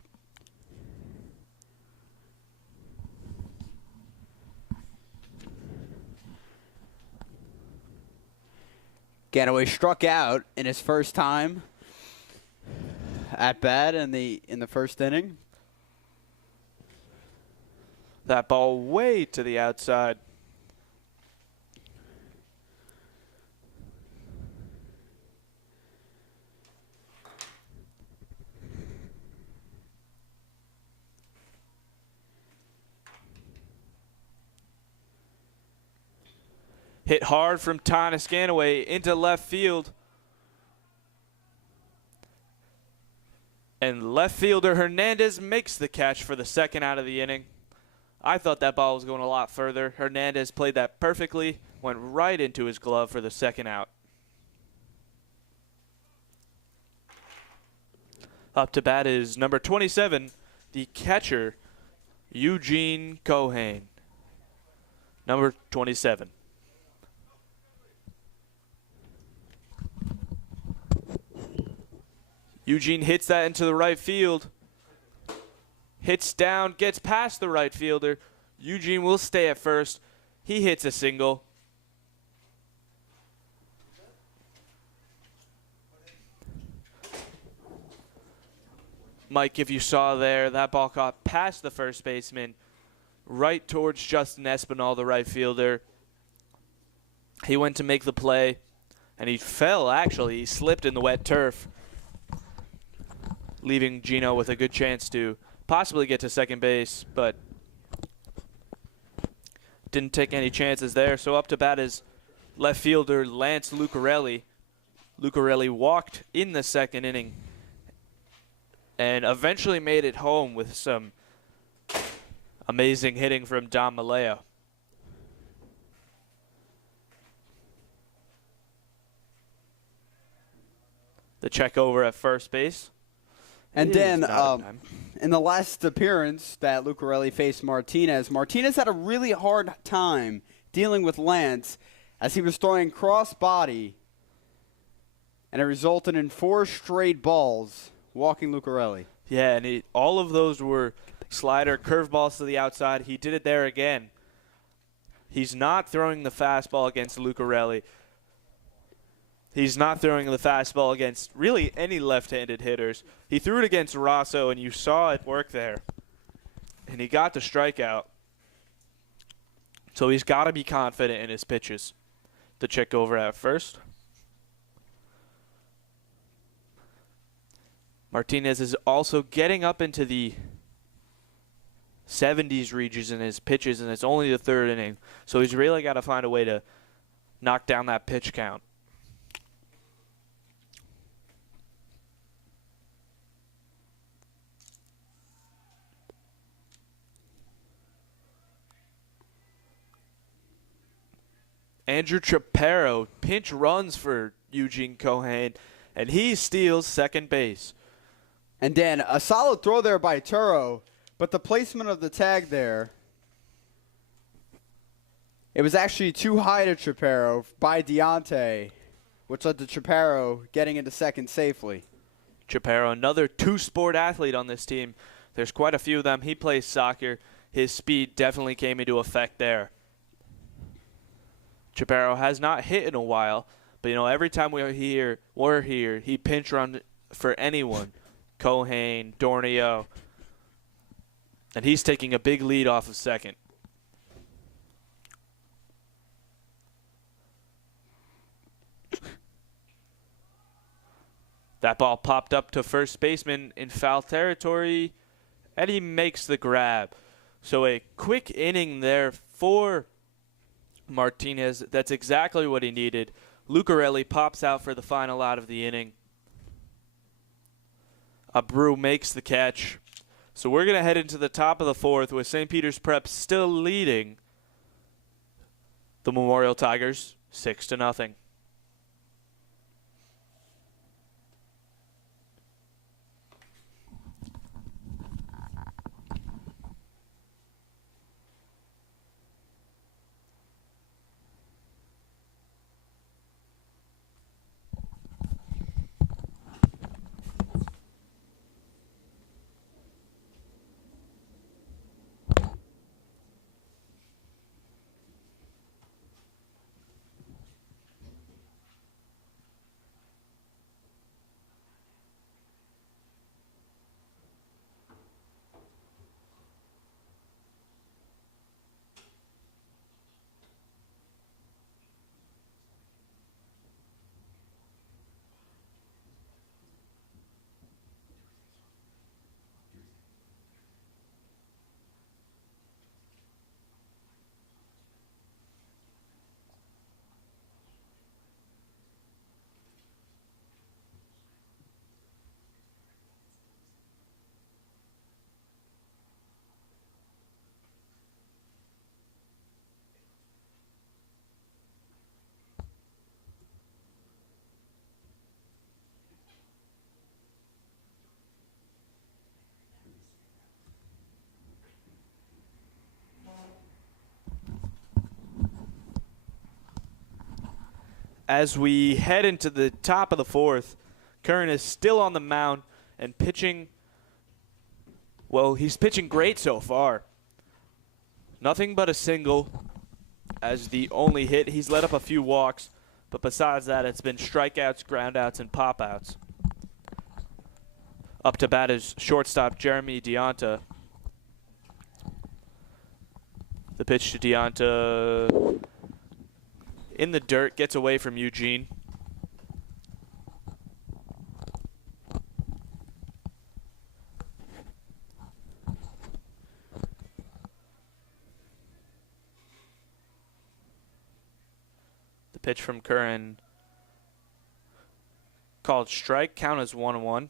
Ganaway struck out in his first time at bat in the first inning. That ball way to the outside. Hit hard from Thomas Ganaway into left field. And left fielder Hernandez makes the catch for the second out of the inning. I thought that ball was going a lot further. Hernandez played that perfectly, went right into his glove for the second out. Up to bat is number 27, the catcher, Eugene Cohane. Number 27. Eugene hits that into the right field. Hits down, gets past the right fielder. Eugene will stay at first. He hits a single. Mike, if you saw there, that ball caught past the first baseman, right towards Justin Espinal, the right fielder. He went to make the play, and he fell, actually. He slipped in the wet turf, leaving Gino with a good chance to possibly get to second base, but didn't take any chances there. So up to bat is left fielder Lance Lucarelli. Lucarelli walked in the second inning and eventually made it home with some amazing hitting from Dom Maleo. The check over at first base. And then in the last appearance that Lucarelli faced Martinez, Martinez had a really hard time dealing with Lance as he was throwing cross body, and it resulted in 4 straight balls walking Lucarelli. Yeah, and all of those were slider curveballs to the outside. He did it there again. He's not throwing the fastball against Lucarelli. He's not throwing the fastball against really any left-handed hitters. He threw it against Rosso, and you saw it work there. And he got the strikeout. So he's got to be confident in his pitches. The check over at first. Martinez is also getting up into the 70s regions in his pitches, and it's only the third inning. So he's really got to find a way to knock down that pitch count. Andrew Trapero pinch runs for Eugene Cohane, and he steals second base. And then a solid throw there by Turo, but the placement of the tag there It was actually too high to Trapero by Deontay, which led to Trapero getting into second safely. Trapero, another two-sport athlete on this team. There's quite a few of them. He plays soccer. His speed definitely came into effect there. Trapero has not hit in a while, but every time we're here, he pinch run for anyone. Cohane, Dornio. And he's taking a big lead off of second. That ball popped up to first baseman in foul territory, and he makes the grab. So a quick inning there for Martinez. That's exactly what he needed. Lucarelli pops out for the final out of the inning. Abreu makes the catch. So we're going to head into the top of the fourth with St. Peter's Prep still leading the Memorial Tigers 6-0. As we head into the top of the fourth, Curran is still on the mound and pitching. Well, he's pitching great so far. Nothing but a single as the only hit. He's let up a few walks, but besides that, it's been strikeouts, groundouts, and pop-outs. Up to bat is shortstop Jeremy Deonta. The pitch to Deonta in the dirt, gets away from Eugene. The pitch from Curran called strike, count as 1-1.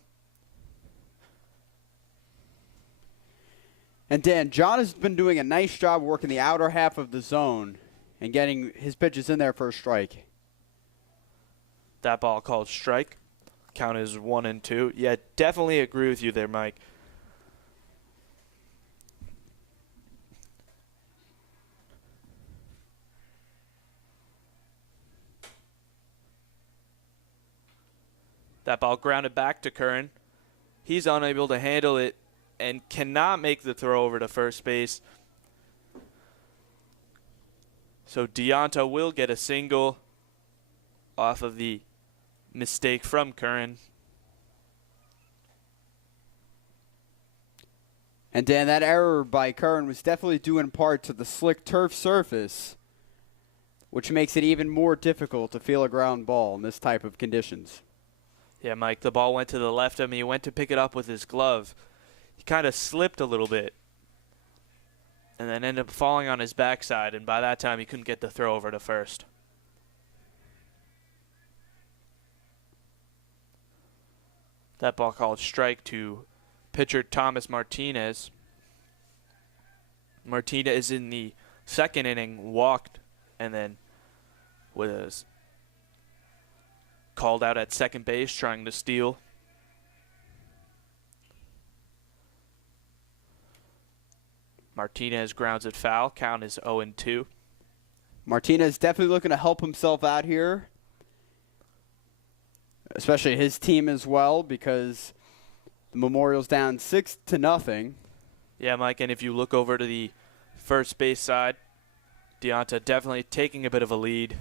And Dan, John has been doing a nice job working the outer half of the zone and getting his pitches in there for a strike. That ball called strike. Count is 1-2. Yeah, definitely agree with you there, Mike. That ball grounded back to Curran. He's unable to handle it and cannot make the throw over to first base. So Deonta will get a single off of the mistake from Curran. And Dan, that error by Curran was definitely due in part to the slick turf surface, which makes it even more difficult to feel a ground ball in this type of conditions. Yeah, Mike, the ball went to the left of him. He went to pick it up with his glove. He kind of slipped a little bit and then ended up falling on his backside, and by that time he couldn't get the throw over to first. That ball called strike to pitcher Thomas Martinez. Martinez in the second inning walked and then was called out at second base trying to steal. Martinez grounds it foul. Count is 0-2. Martinez definitely looking to help himself out here, especially his team as well, because the Memorial's down 6-0. Yeah, Mike, and if you look over to the first base side, Deonta definitely taking a bit of a lead.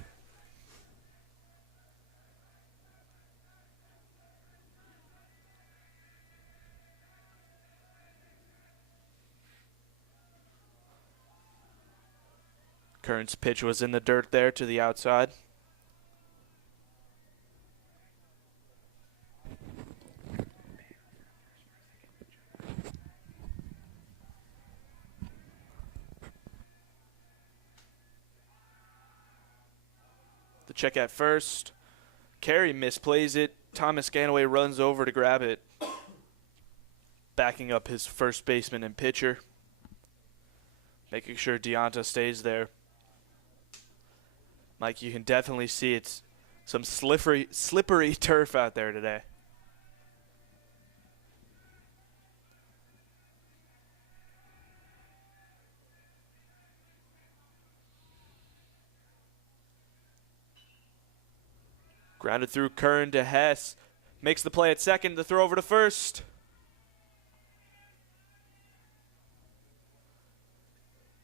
Kern's pitch was in the dirt there to the outside. The check at first. Carey misplays it. Thomas Ganaway runs over to grab it, backing up his first baseman and pitcher, making sure Deonta stays there. Mike, you can definitely see it's some slippery turf out there today. Grounded through Kern to Hess. Makes the play at second, the throw over to first.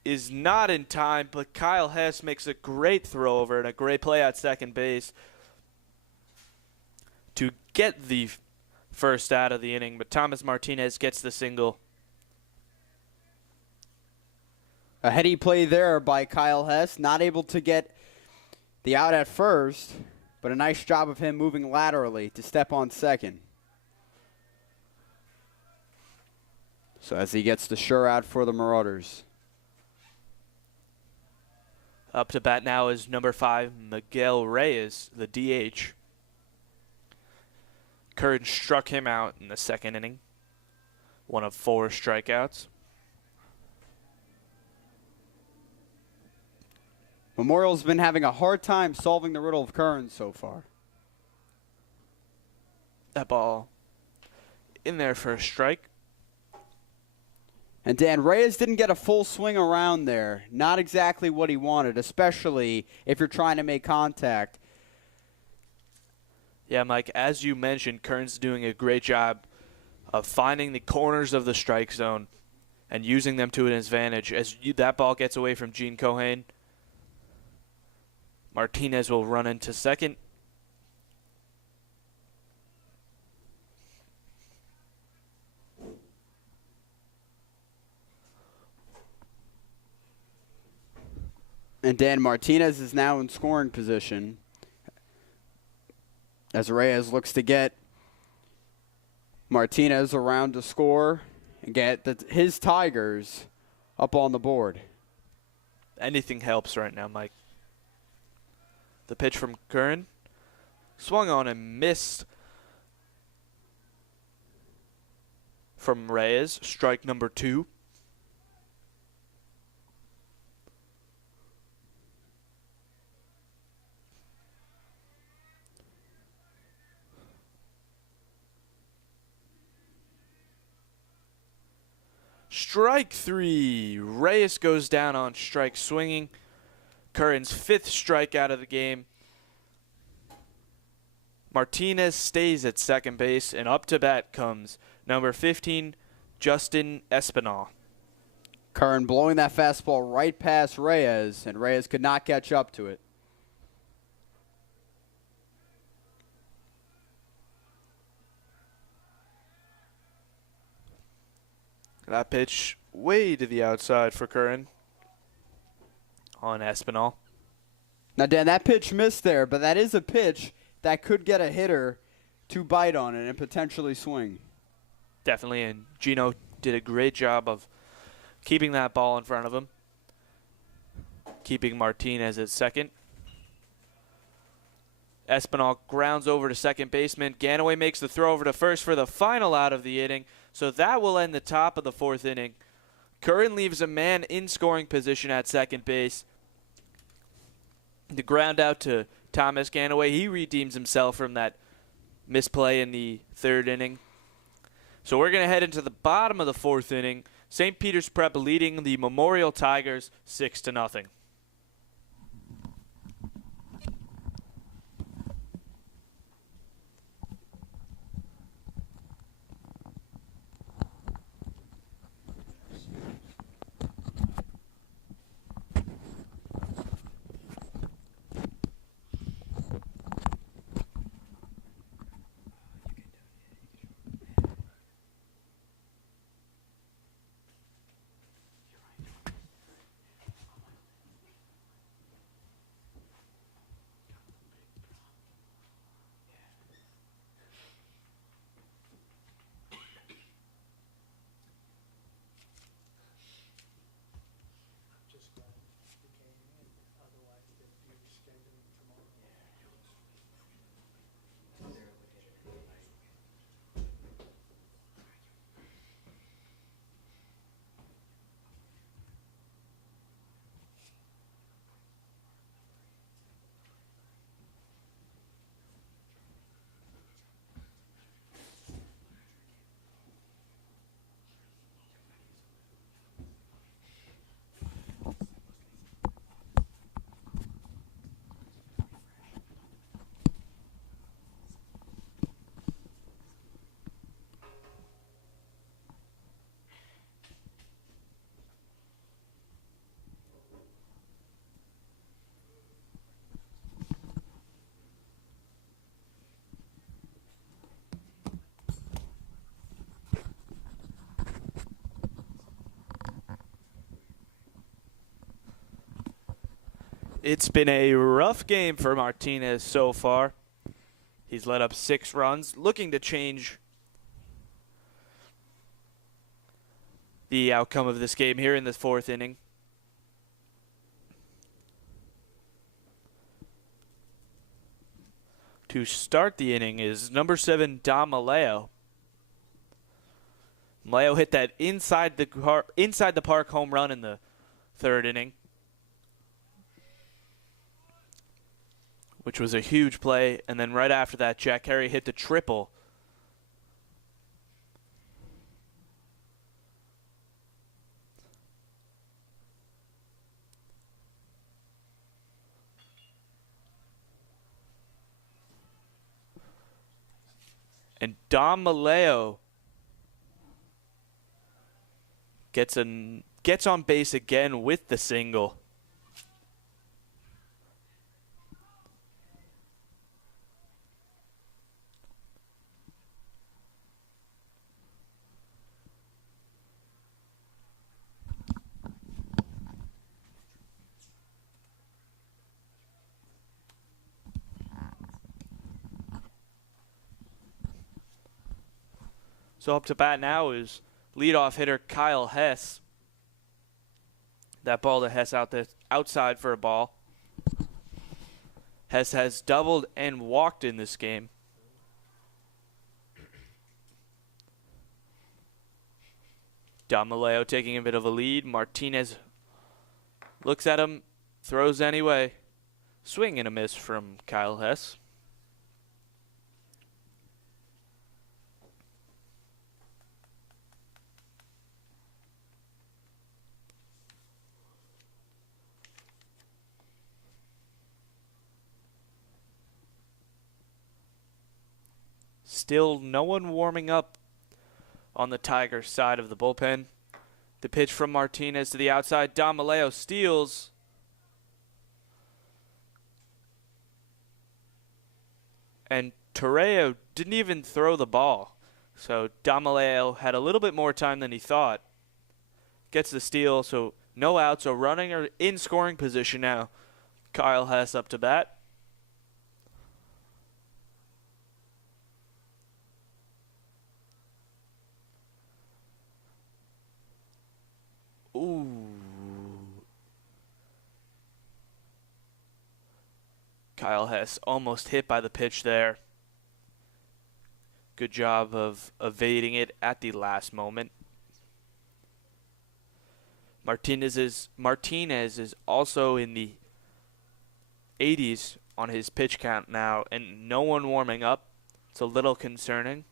Is not in time, but Kyle Hess makes a great throw over and a great play at second base to get the first out of the inning, but Thomas Martinez gets the single. A heady play there by Kyle Hess, not able to get the out at first, but a nice job of him moving laterally to step on second. So as he gets the sure out for the Marauders. Up to bat now is number 5, Miguel Reyes, the DH. Curran struck him out in the second inning. One of 4 strikeouts. Memorial's been having a hard time solving the riddle of Curran so far. That ball in there for a strike. And Dan, Reyes didn't get a full swing around there. Not exactly what he wanted, especially if you're trying to make contact. Yeah, Mike, as you mentioned, Kern's doing a great job of finding the corners of the strike zone and using them to his advantage. As that ball gets away from Gene Cohane, Martinez will run into second. And Dan, Martinez is now in scoring position as Reyes looks to get Martinez around to score and get his Tigers up on the board. Anything helps right now, Mike. The pitch from Curran. Swung on and missed from Reyes. Strike number 2. Strike 3. Reyes goes down on strike swinging. Curran's 5th strikeout of the game. Martinez stays at second base, and up to bat comes number 15, Justin Espinal. Curran blowing that fastball right past Reyes, and Reyes could not catch up to it. That pitch way to the outside for Curran on Espinal. Now, Dan, that pitch missed there, but that is a pitch that could get a hitter to bite on it and potentially swing. Definitely, and Gino did a great job of keeping that ball in front of him, keeping Martinez at second. Espinal grounds over to second baseman. Ganaway makes the throw over to first for the final out of the inning. So that will end the top of the 4th inning. Curran leaves a man in scoring position at second base. The ground out to Thomas Ganaway. He redeems himself from that misplay in the 3rd inning. So we're going to head into the bottom of the 4th inning. St. Peter's Prep leading the Memorial Tigers 6-0. It's been a rough game for Martinez so far. He's let up 6 runs, looking to change the outcome of this game here in the 4th inning. To start the inning is number 7, Dom Maleo. Maleo hit that inside the park home run in the 3rd inning, which was a huge play. And then right after that, Jack Carey hit the triple. And Dom Maleo gets on base again with the single. So up to bat now is leadoff hitter Kyle Hess. That ball to Hess outside for a ball. Hess has doubled and walked in this game. Dom Maleo taking a bit of a lead. Martinez looks at him, throws anyway. Swing and a miss from Kyle Hess. Still no one warming up on the Tigers' side of the bullpen. The pitch from Martinez to the outside. Dom Maleo steals. And Torreo didn't even throw the ball. So Dom Maleo had a little bit more time than he thought. Gets the steal, so no outs. So running or in scoring position now. Kyle Hess up to bat. Ooh. Kyle Hess almost hit by the pitch there. Good job of evading it at the last moment. Martinez is also in the 80s on his pitch count now, and no one warming up. It's a little concerning.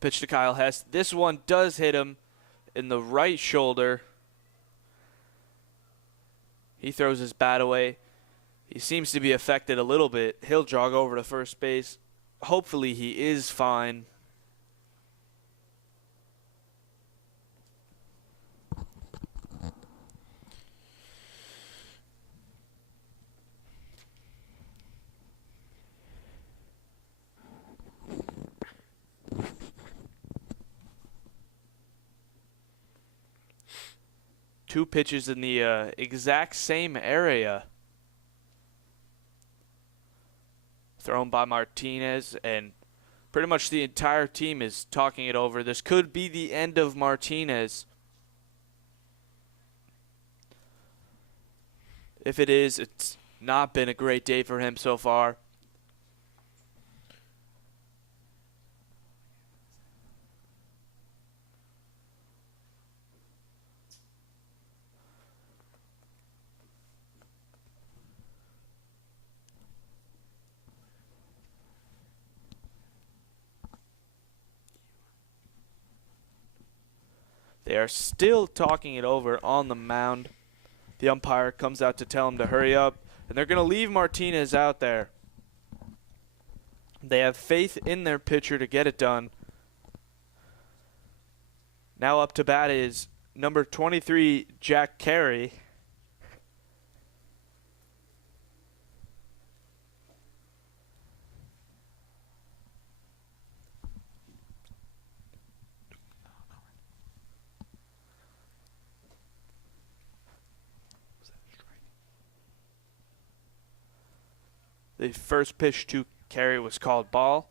Pitch to Kyle Hess. This one does hit him in the right shoulder. He throws his bat away. He seems to be affected a little bit. He'll jog over to first base. Hopefully he is fine. Two pitches in the exact same area. Thrown by Martinez, and pretty much the entire team is talking it over. This could be the end of Martinez. If it is, it's not been a great day for him so far. They are still talking it over on the mound. The umpire comes out to tell him to hurry up, and they're going to leave Martinez out there. They have faith in their pitcher to get it done. Now up to bat is number 23, Jack Carey. The first pitch to Carey was called ball.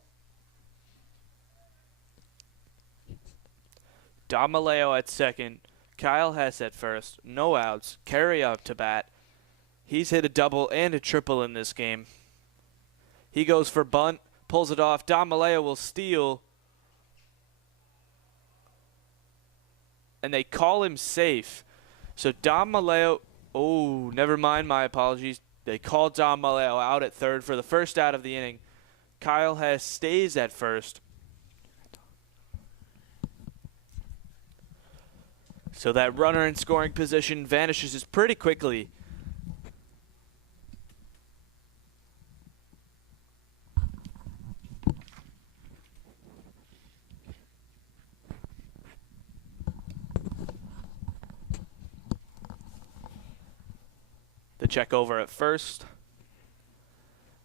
Dom Maleo at second. Kyle Hess at first. No outs. Carey up to bat. He's hit a double and a triple in this game. He goes for bunt. Pulls it off. Dom Maleo will steal. And they call him safe. So Dom Maleo, oh, never mind, my apologies. They call Dom Maleo out at third for the first out of the inning. Kyle Hess stays at first. So that runner in scoring position vanishes pretty quickly. The check over at first.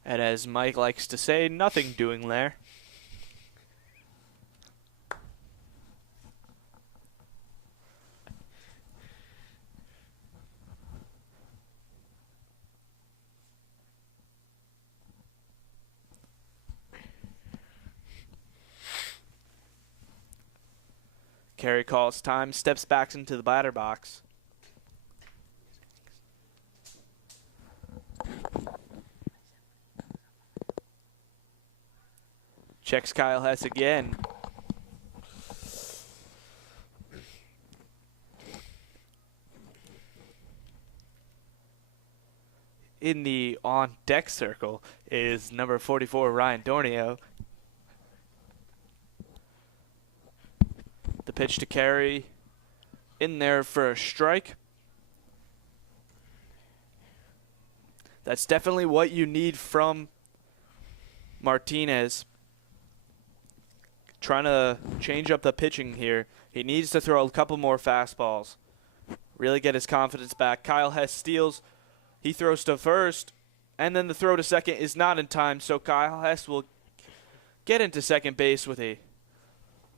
And as Mike likes to say, nothing doing there. Carey calls time, steps back into the batter box. Checks Kyle Hess again. In the on-deck circle is number 44, Ryan Dornio. The pitch to Carey in there for a strike. That's definitely what you need from Martinez. Trying to change up the pitching here. He needs to throw a couple more fastballs. Really get his confidence back. Kyle Hess steals. He throws to first. And then the throw to second is not in time. So Kyle Hess will get into second base with a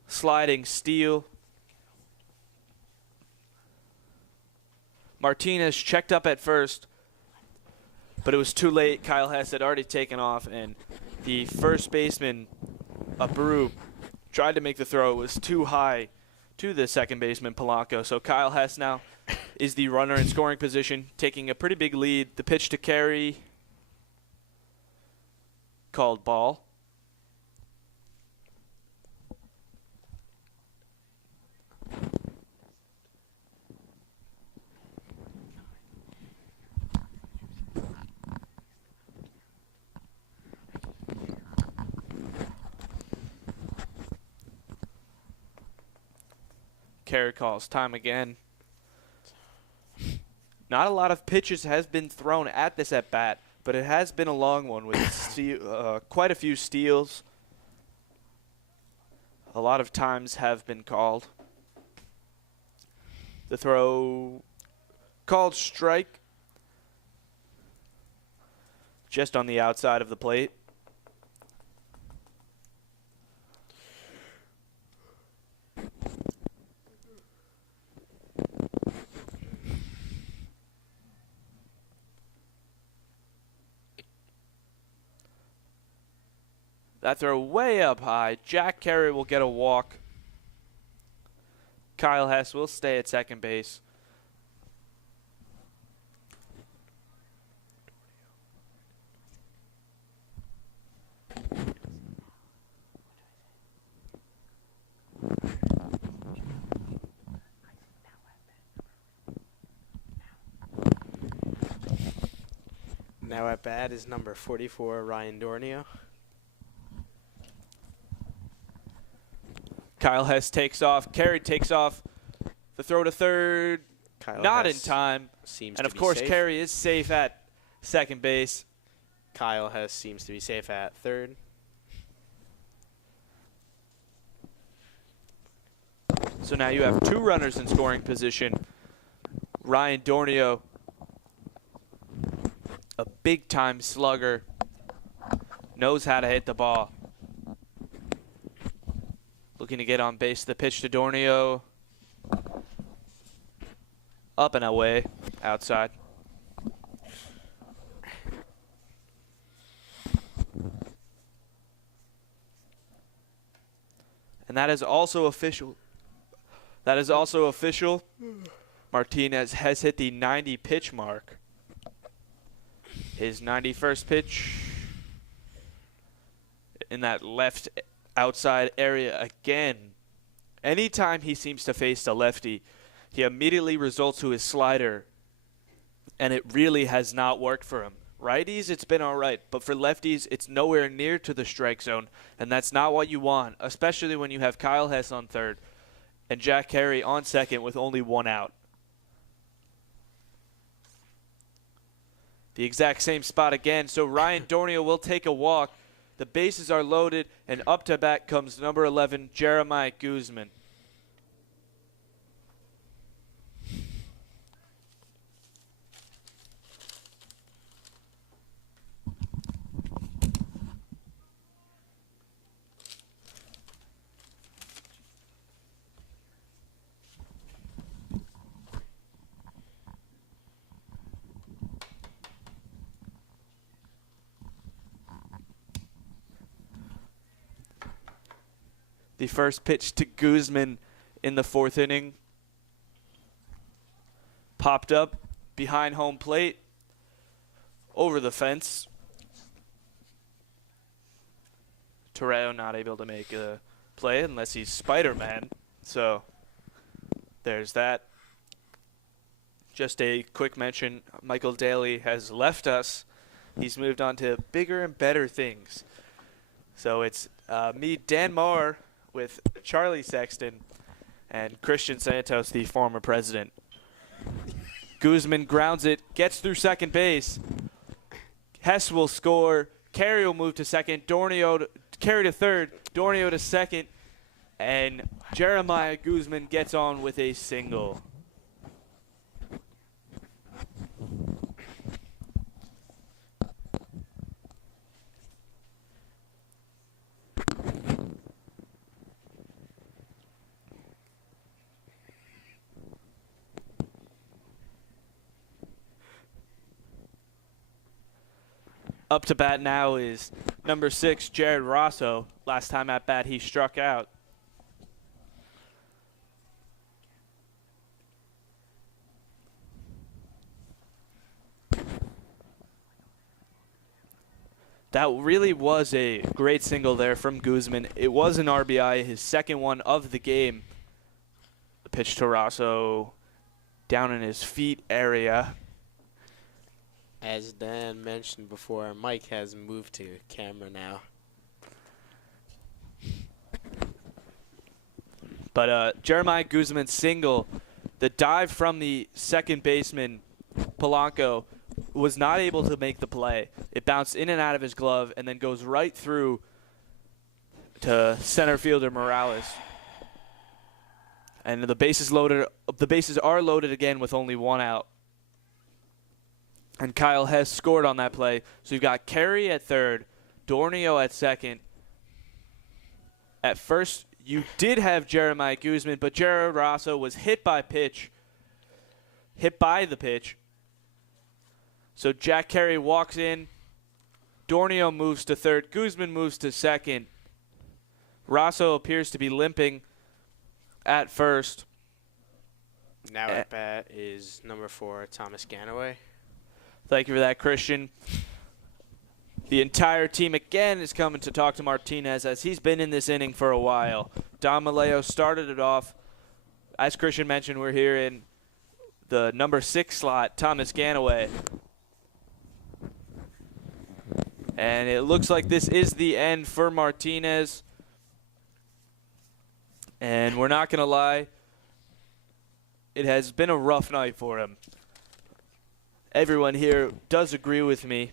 sliding steal. Martinez checked up at first. But it was too late. Kyle Hess had already taken off. And the first baseman, Abreu, tried to make the throw. It was too high to the second baseman, Polanco. So Kyle Hess now is the runner in scoring position, taking a pretty big lead. The pitch to Carey, called ball. Carey calls time again. Not a lot of pitches has been thrown at this at bat, but it has been a long one with quite a few steals. A lot of times have been called. The throw called strike, just on the outside of the plate. That throw way up high. Jack Carey will get a walk. Kyle Hess will stay at second base. Now at bat is number 44, Ryan Dornio. Kyle Hess takes off. Carey takes off. The throw to third, Kyle not Hess in time. Seems And to of be course, safe. Carey is safe at second base. Kyle Hess seems to be safe at third. So now you have two runners in scoring position. Ryan Dornio, a big-time slugger, knows how to hit the ball. Looking to get on base. The pitch to Dornio. Up and away. Outside. And that is also official. That is also official. Martinez has hit the 90 pitch mark. His 91st pitch in that left outside area again. Anytime he seems to face a lefty, he immediately resorts to his slider, and it really has not worked for him. Righties, it's been all right, but for lefties, it's nowhere near to the strike zone, and that's not what you want, especially when you have Kyle Hess on third and Jack Carey on second with only one out. The exact same spot again, so Ryan Dornio will take a walk. The bases are loaded, and up to bat comes number 11, Jeremiah Guzman. The first pitch to Guzman in the 4th inning. Popped up behind home plate. Over the fence. Torreo not able to make a play unless he's Spider-Man. So there's that. Just a quick mention, Michael Daly has left us. He's moved on to bigger and better things. So it's me, Dan Marr, with Charlie Sexton and Christian Santos, the former president. Guzman grounds it, gets through second base. Hess will score. Carey will move to second. Carey to third. Dornio to second. And Jeremiah Guzman gets on with a single. Up to bat now is number 6, Jared Rosso. Last time at bat, he struck out. That really was a great single there from Guzman. It was an RBI, his second one of the game. The pitch to Rosso down in his feet area. As Dan mentioned before, Mike has moved to camera now. But Jeremiah Guzman's single, the dive from the second baseman, Polanco, was not able to make the play. It bounced in and out of his glove and then goes right through to center fielder Morales. And the bases are loaded again with only one out. And Kyle Hess scored on that play. So you've got Carey at third, Dornio at second. At first, you did have Jeremiah Guzman, but Jared Rosso was hit by the pitch. So Jack Carey walks in. Dornio moves to third. Guzman moves to second. Rosso appears to be limping at first. Now at bat is number 4, Thomas Ganaway. Thank you for that, Christian. The entire team again is coming to talk to Martinez as he's been in this inning for a while. Don Maleo started it off. As Christian mentioned, we're here in the number 6 slot, Thomas Ganaway. And it looks like this is the end for Martinez. And we're not going to lie, it has been a rough night for him. Everyone here does agree with me.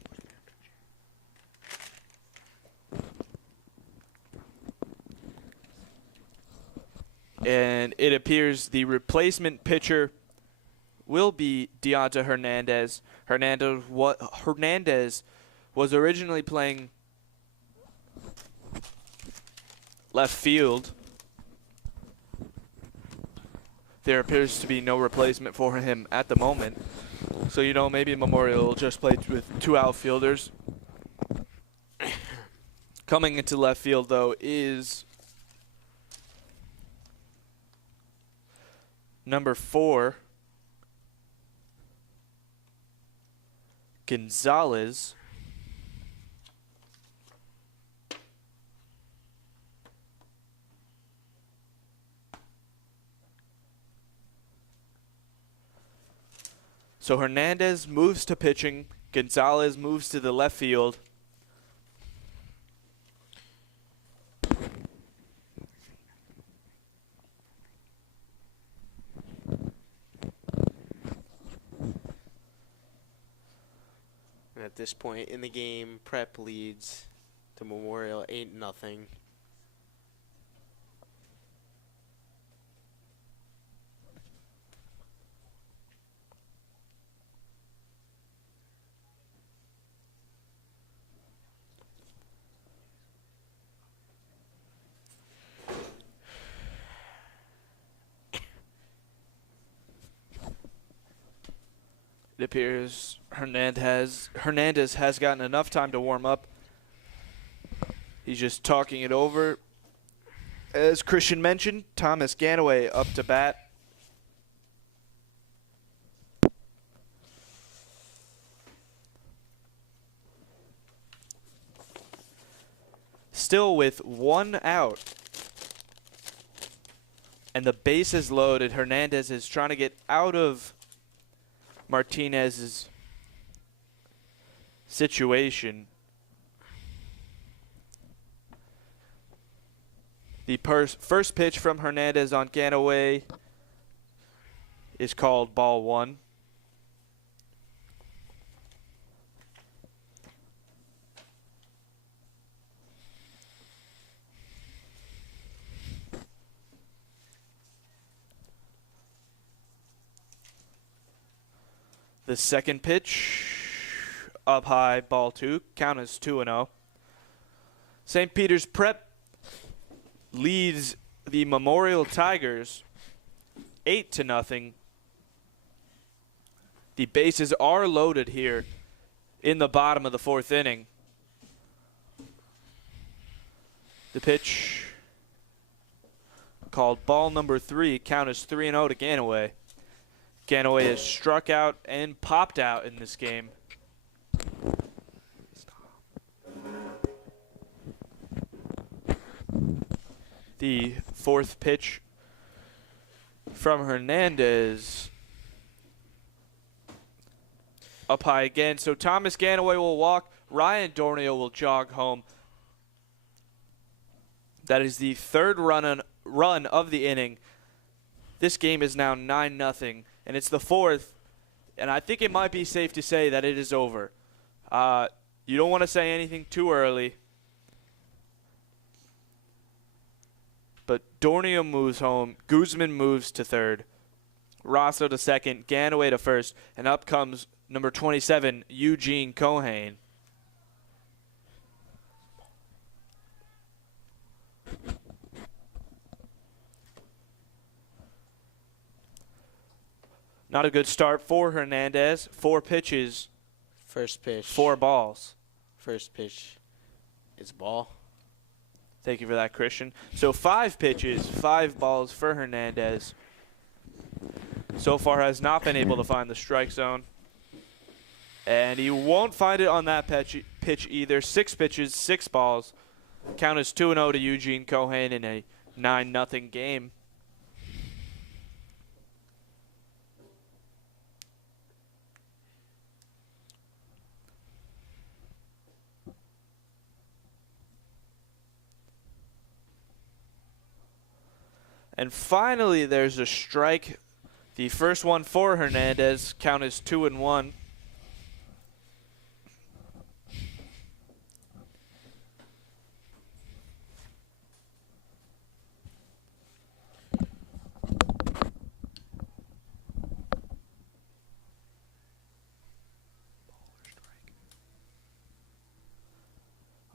And it appears the replacement pitcher will be Deonta Hernandez. Hernandez was originally playing left field. There appears to be no replacement for him at the moment. So, maybe Memoria will just play with 2 outfielders. Coming into left field, though, is number 4, Gonzalez. So Hernandez moves to pitching. Gonzalez moves to the left field. At this point in the game, Prep leads to Memorial 8-0. It appears Hernandez has gotten enough time to warm up. He's just talking it over. As Christian mentioned, Thomas Ganaway up to bat. Still with 1 out. And the base is loaded. Hernandez is trying to get out of Martinez's situation. The first pitch from Hernandez on Ganaway is called ball 1. The second pitch, up high, ball 2. Count is 2-0. St. Peter's Prep leads the Memorial Tigers 8-0. The bases are loaded here in the bottom of the 4th inning. The pitch called ball number 3. Count is 3-0 to Ganaway. Ganaway has struck out and popped out in this game. The 4th pitch from Hernandez. Up high again. So Thomas Ganaway will walk. Ryan Dornio will jog home. That is the 3rd run of the inning. This game is now 9-0. And it's the 4th, and I think it might be safe to say that it is over. You don't want to say anything too early. But Dornio moves home. Guzman moves to 3rd. Rosso to 2nd. Ganaway to 1st. And up comes number 27, Eugene Cohane. Not a good start for Hernandez. 4 pitches. First pitch. 4 balls. First pitch is ball. Thank you for that, Christian. So 5 pitches, 5 balls for Hernandez. So far has not been able to find the strike zone. And he won't find it on that pitch either. 6 pitches, 6 balls. Count is 2-0 to Eugene Cohane in a 9-0 game. And finally, there's a strike. The first one for Hernandez. Count is 2-1.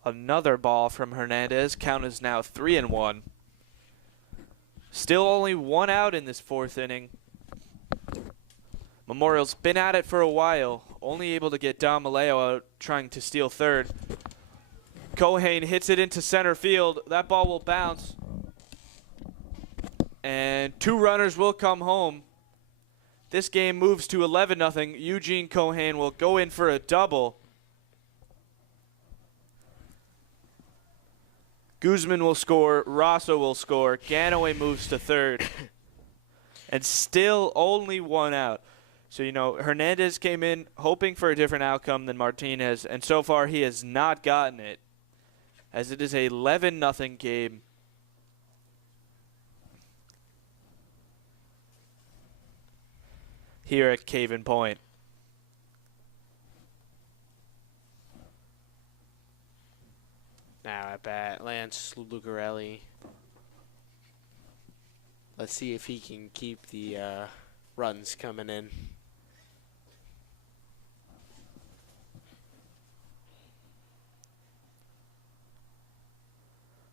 Another ball from Hernandez. Count is now 3-1. Still only 1 out in this 4th inning. Memorial's been at it for a while. Only able to get Dom Maleo out trying to steal 3rd. Cohane hits it into center field. That ball will bounce. And 2 runners will come home. This game moves to 11-0. Eugene Cohan will go in for a double. Guzman will score. Rosso will score. Ganaway moves to third. And still only 1 out. So, you know, Hernandez came in hoping for a different outcome than Martinez, and so far he has not gotten it, as it is a 11-0 game. Here at Caven Point. Now at bat, Lance Lucarelli. Let's see if he can keep the runs coming in.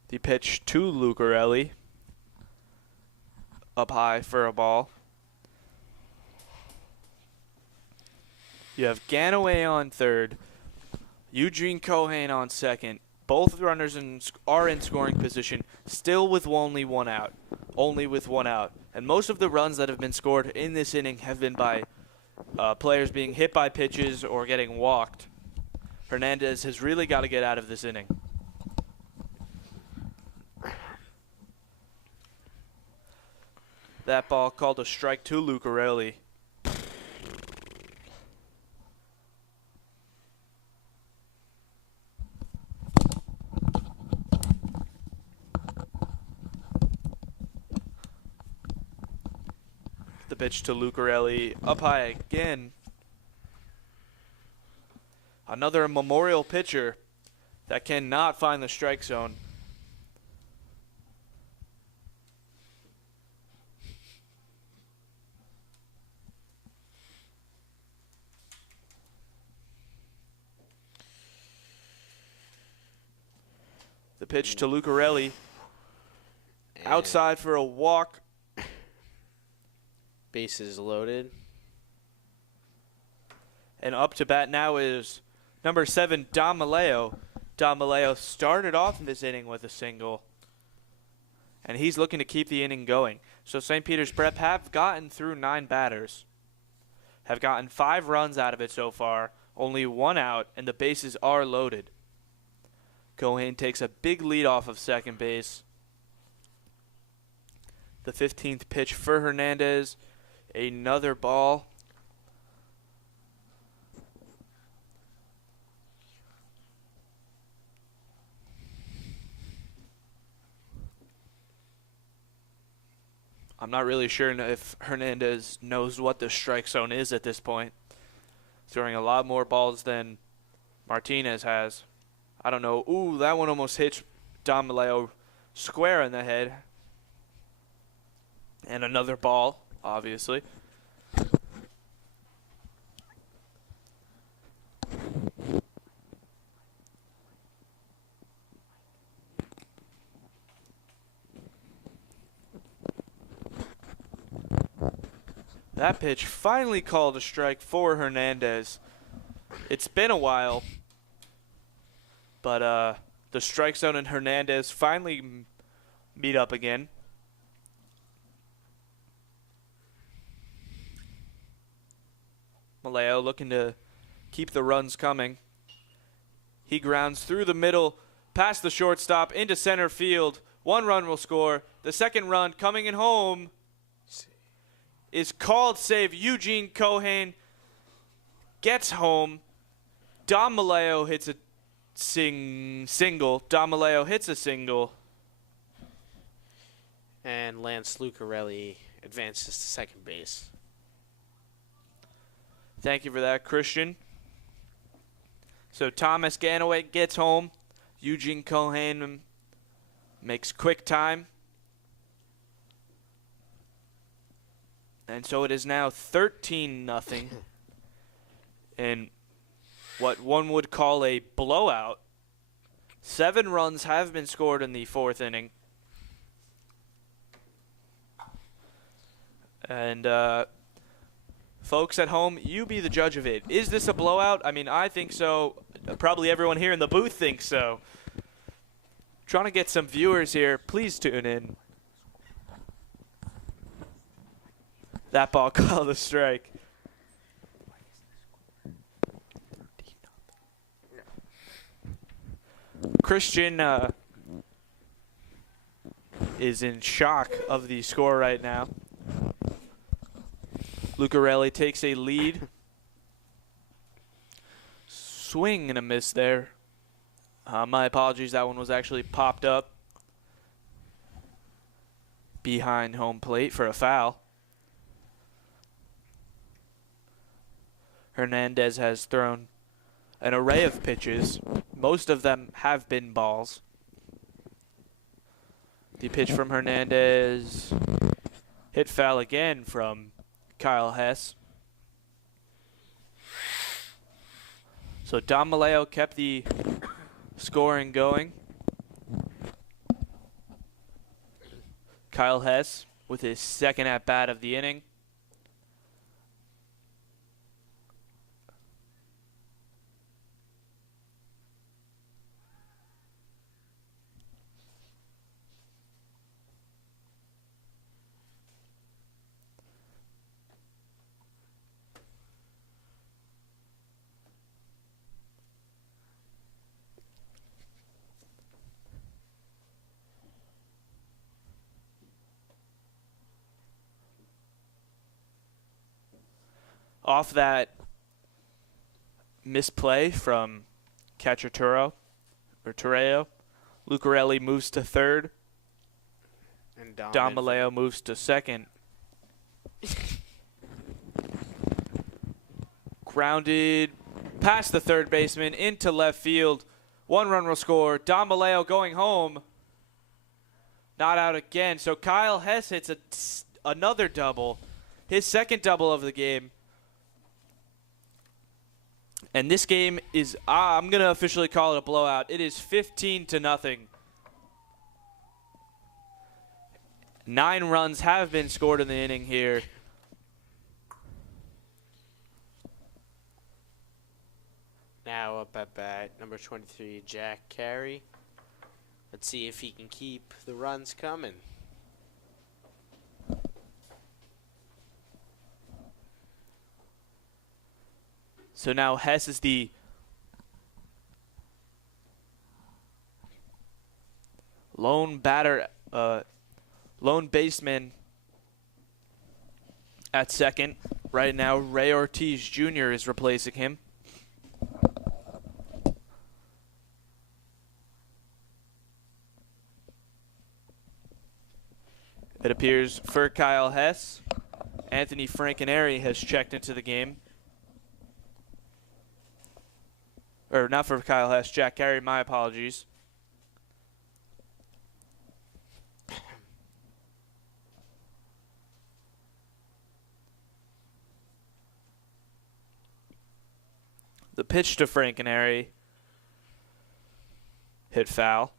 The pitch to Lucarelli. Up high for a ball. You have Ganaway on third. Eugene Cohan on second. Both runners are in scoring position, still with only 1 out. Only with 1 out. And most of the runs that have been scored in this inning have been by players being hit by pitches or getting walked. Hernandez has really got to get out of this inning. That ball called a strike to Lucarelli. The pitch to Lucarelli, up high again. Another Memorial pitcher that cannot find the strike zone. The pitch to Lucarelli, outside for a walk. Bases loaded. And up to bat now is number 7, Dom Maleo. Dom Maleo started off in this inning with a single, and he's looking to keep the inning going. So St. Peter's Prep have gotten through 9 batters, have gotten 5 runs out of it so far, only 1 out, and the bases are loaded. Cohan takes a big lead off of second base. The 15th pitch for Hernandez. Another ball. I'm not really sure if Hernandez knows what the strike zone is at this point. Throwing a lot more balls than Martinez has. I don't know. Ooh, that one almost hits Dom Maleo square in the head. And another ball, obviously. That pitch finally called a strike for Hernandez. It's been a while, but the strike zone and Hernandez finally meet up again. Maleo looking to keep the runs coming. He grounds through the middle, past the shortstop, into center field. 1 run will score. The second run coming in home is called save. Eugene Cohan gets home. Dom Maleo hits a single. Dom Maleo hits a single. And Lance Lucarelli advances to second base. Thank you for that, Christian. So Thomas Ganaway gets home. Eugene Cohan makes quick time. And so it is now 13-0 in what one would call a blowout. 7 runs have been scored in the 4th inning. And folks at home, you be the judge of it. Is this a blowout? I mean, I think so. Probably everyone here in the booth thinks so. Trying to get some viewers here. Please tune in. That ball called a strike. Christian is in shock of the score right now. Lucarelli takes a lead. Swing and a miss there. My apologies, that one was actually popped up behind home plate for a foul. Hernandez has thrown an array of pitches. Most of them have been balls. The pitch from Hernandez hit foul again from Kyle Hess. So Don Maleo kept the scoring going. Kyle Hess with his second at-bat of the inning. Off that misplay from catcher Turreo, Lucarelli moves to third. And Don Maleo moves to second. Grounded past the third baseman into left field. 1 run will score. Don Maleo going home. Not out again. So Kyle Hess hits another double. His second double of the game. And this game is, I'm going to officially call it a blowout. It is 15-0. 9 runs have been scored in the inning here. Now up at bat, number 23, Jack Carey. Let's see if he can keep the runs coming. So now Hess is the lone baseman at second. Right now, Ray Ortiz Jr. is replacing him. It appears for Kyle Hess, Anthony Francaneri has checked into the game. Or not for Kyle Hess, Jack Carey, my apologies. The pitch to Francaneri hit foul.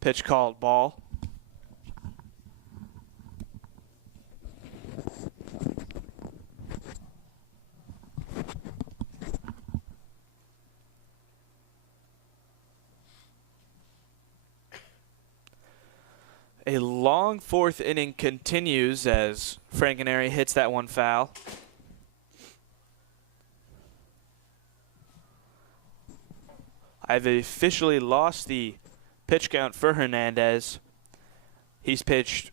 Pitch called ball. A long 4th inning continues as Francaneri hits that one foul. I've officially lost the pitch count for Hernandez. He's pitched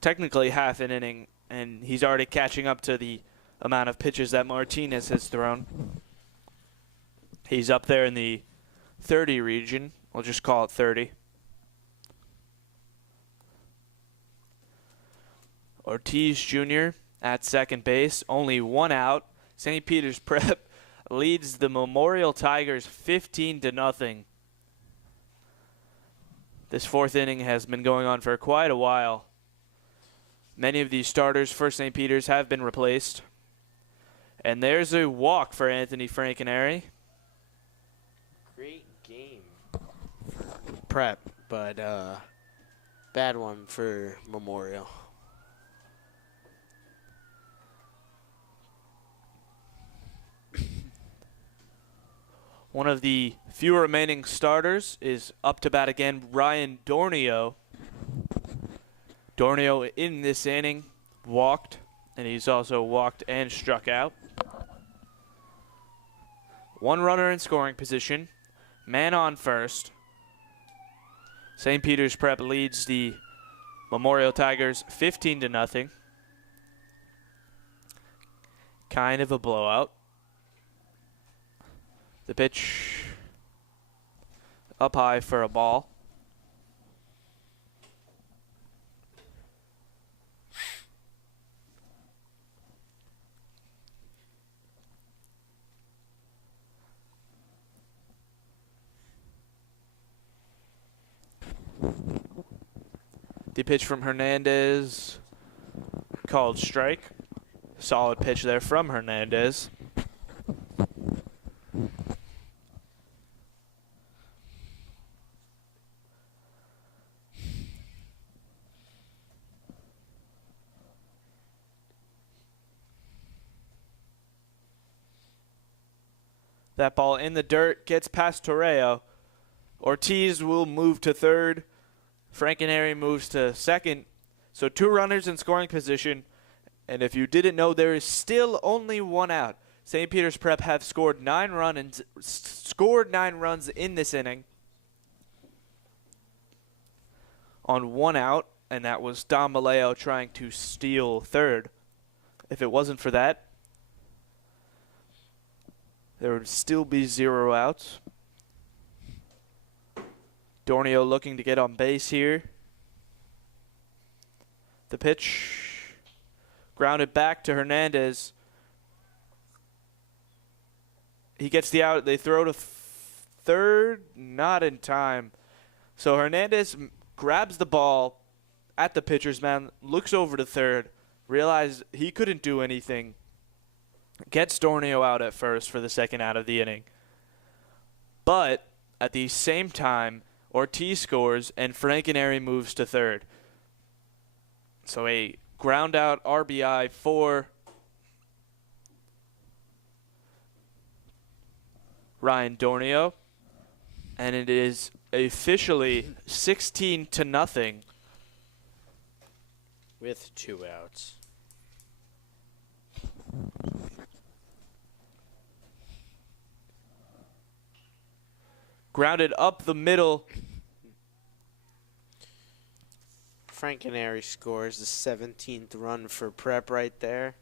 technically half an inning, and he's already catching up to the amount of pitches that Martinez has thrown. He's up there in the 30 region. We'll just call it 30. Ortiz Jr. at second base, only 1 out. St. Peter's Prep leads the Memorial Tigers 15-0. This 4th inning has been going on for quite a while. Many of these starters for St. Peter's have been replaced. And there's a walk for Anthony Francaneri. Great game for Prep, but bad one for Memorial. One of the few remaining starters is up to bat again, Ryan Dornio. Dornio in this inning walked, and he's also walked and struck out. One runner in scoring position, man on first. St. Peter's Prep leads the Memorial Tigers 15-0. Kind of a blowout. The pitch up high for a ball. The pitch from Hernandez called strike. Solid pitch there from Hernandez. That ball in the dirt gets past Torreo. Ortiz will move to third. Frankenary moves to second. So 2 runners in scoring position. And if you didn't know, there is still only 1 out. St. Peter's Prep have scored 9 runs in this inning on 1 out, and that was Dom Maleo trying to steal third. If it wasn't for that, there would still be 0 outs. Dornio looking to get on base here. The pitch grounded back to Hernandez. He gets the out. They throw to third, not in time. So Hernandez grabs the ball at the pitcher's mound, looks over to third, realized he couldn't do anything, gets Dornio out at first for the second out of the inning. But at the same time, Ortiz scores and Frankenary moves to third. So a ground out RBI for Ryan Dornio, and it is officially 16-0 with 2 outs. Grounded up the middle. Frankenary scores the 17th run for Prep right there.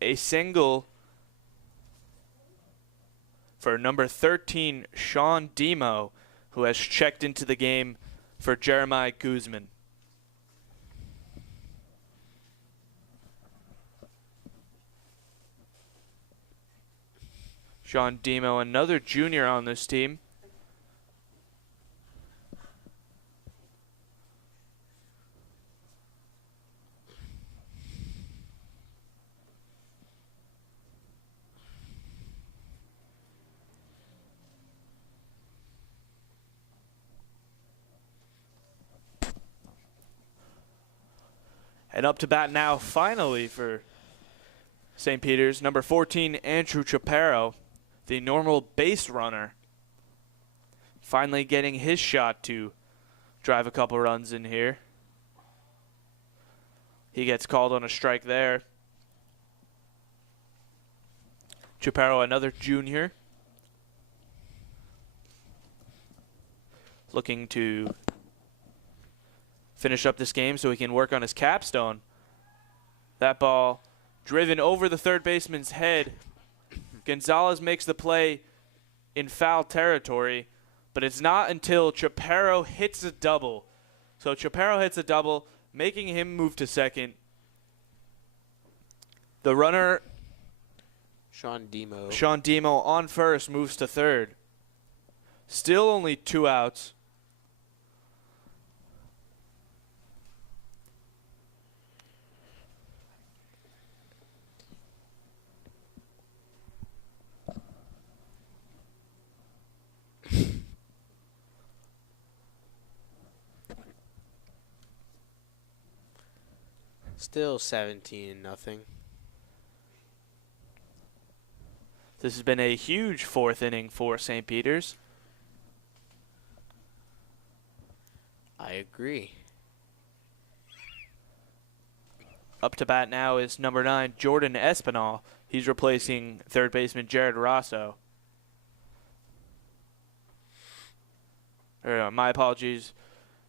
A single for number 13, Sean Demo, who has checked into the game for Jeremiah Guzman. Sean Demo, another junior on this team. And up to bat now, finally, for St. Peter's, number 14, Andrew Chaparro, the normal base runner, finally getting his shot to drive a couple runs in here. He gets called on a strike there. Chaparro, another junior, looking to finish up this game so he can work on his capstone. That ball driven over the third baseman's head. Gonzalez makes the play in foul territory, but it's not until Chaparro hits a double. So Chaparro hits a double, making him move to second. The runner, Sean Demo on first, moves to third. Still only 2 outs. Still 17-0. This has been a huge fourth inning for St. Peter's. I agree. Up to bat now is number 9, Jordan Espinal. He's replacing third baseman Jared Rosso. My apologies.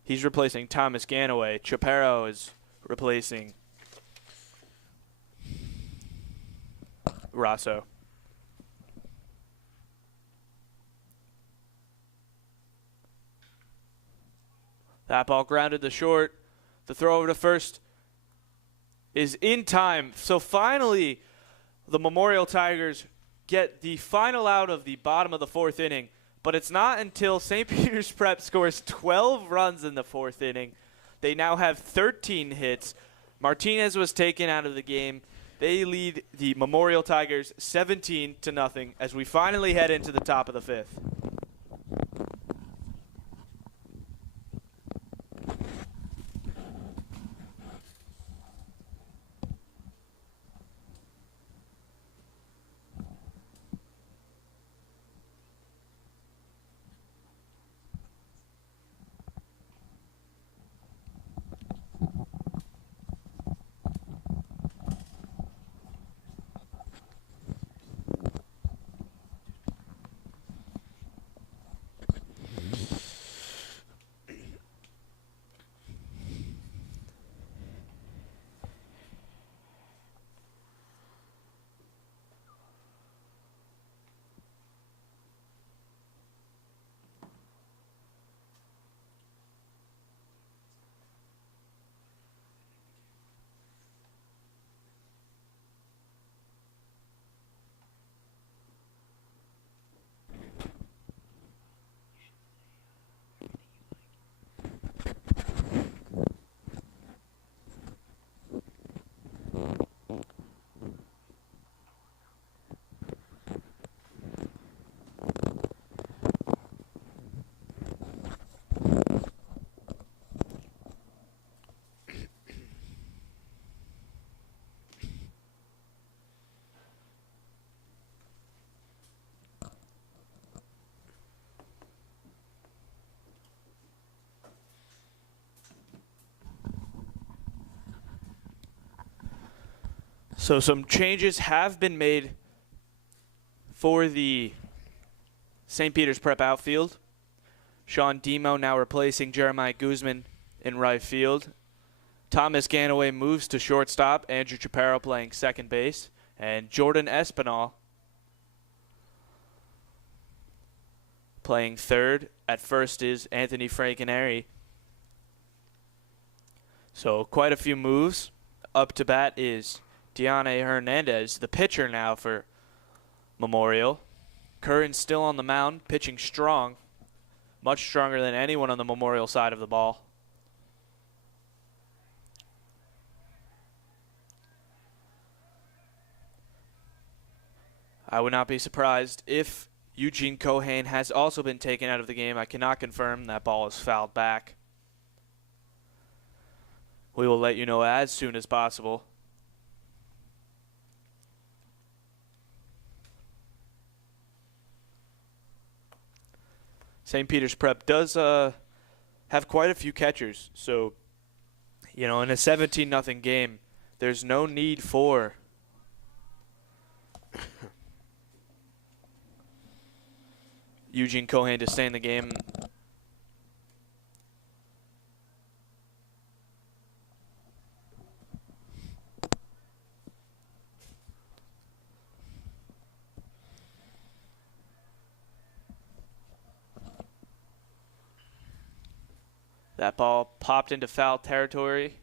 He's replacing Thomas Ganaway. Chaparro is replacing Rosso. That ball grounded to short. The throw over to first is in time. So finally, the Memorial Tigers get the final out of the bottom of the fourth inning. But it's not until St. Peter's Prep scores 12 runs in the fourth inning. They now have 13 hits. Martinez was taken out of the game. They lead the Memorial Tigers 17-0 as we finally head into the top of the fifth. So some changes have been made for the St. Peter's Prep outfield. Sean Demo now replacing Jeremiah Guzman in right field. Thomas Ganaway moves to shortstop. Andrew Chaparro playing second base. And Jordan Espinal playing third. At first is Anthony Francaneri. So quite a few moves. Up to bat is Deanne Hernandez, the pitcher now for Memorial. Curran still on the mound, pitching strong. Much stronger than anyone on the Memorial side of the ball. I would not be surprised if Eugene Cohane has also been taken out of the game. I cannot confirm. That ball is fouled back. We will let you know as soon as possible. St. Peter's Prep does have quite a few catchers. So, in a 17-0 game, there's no need for Eugene Cohane to stay in the game. That ball popped into foul territory.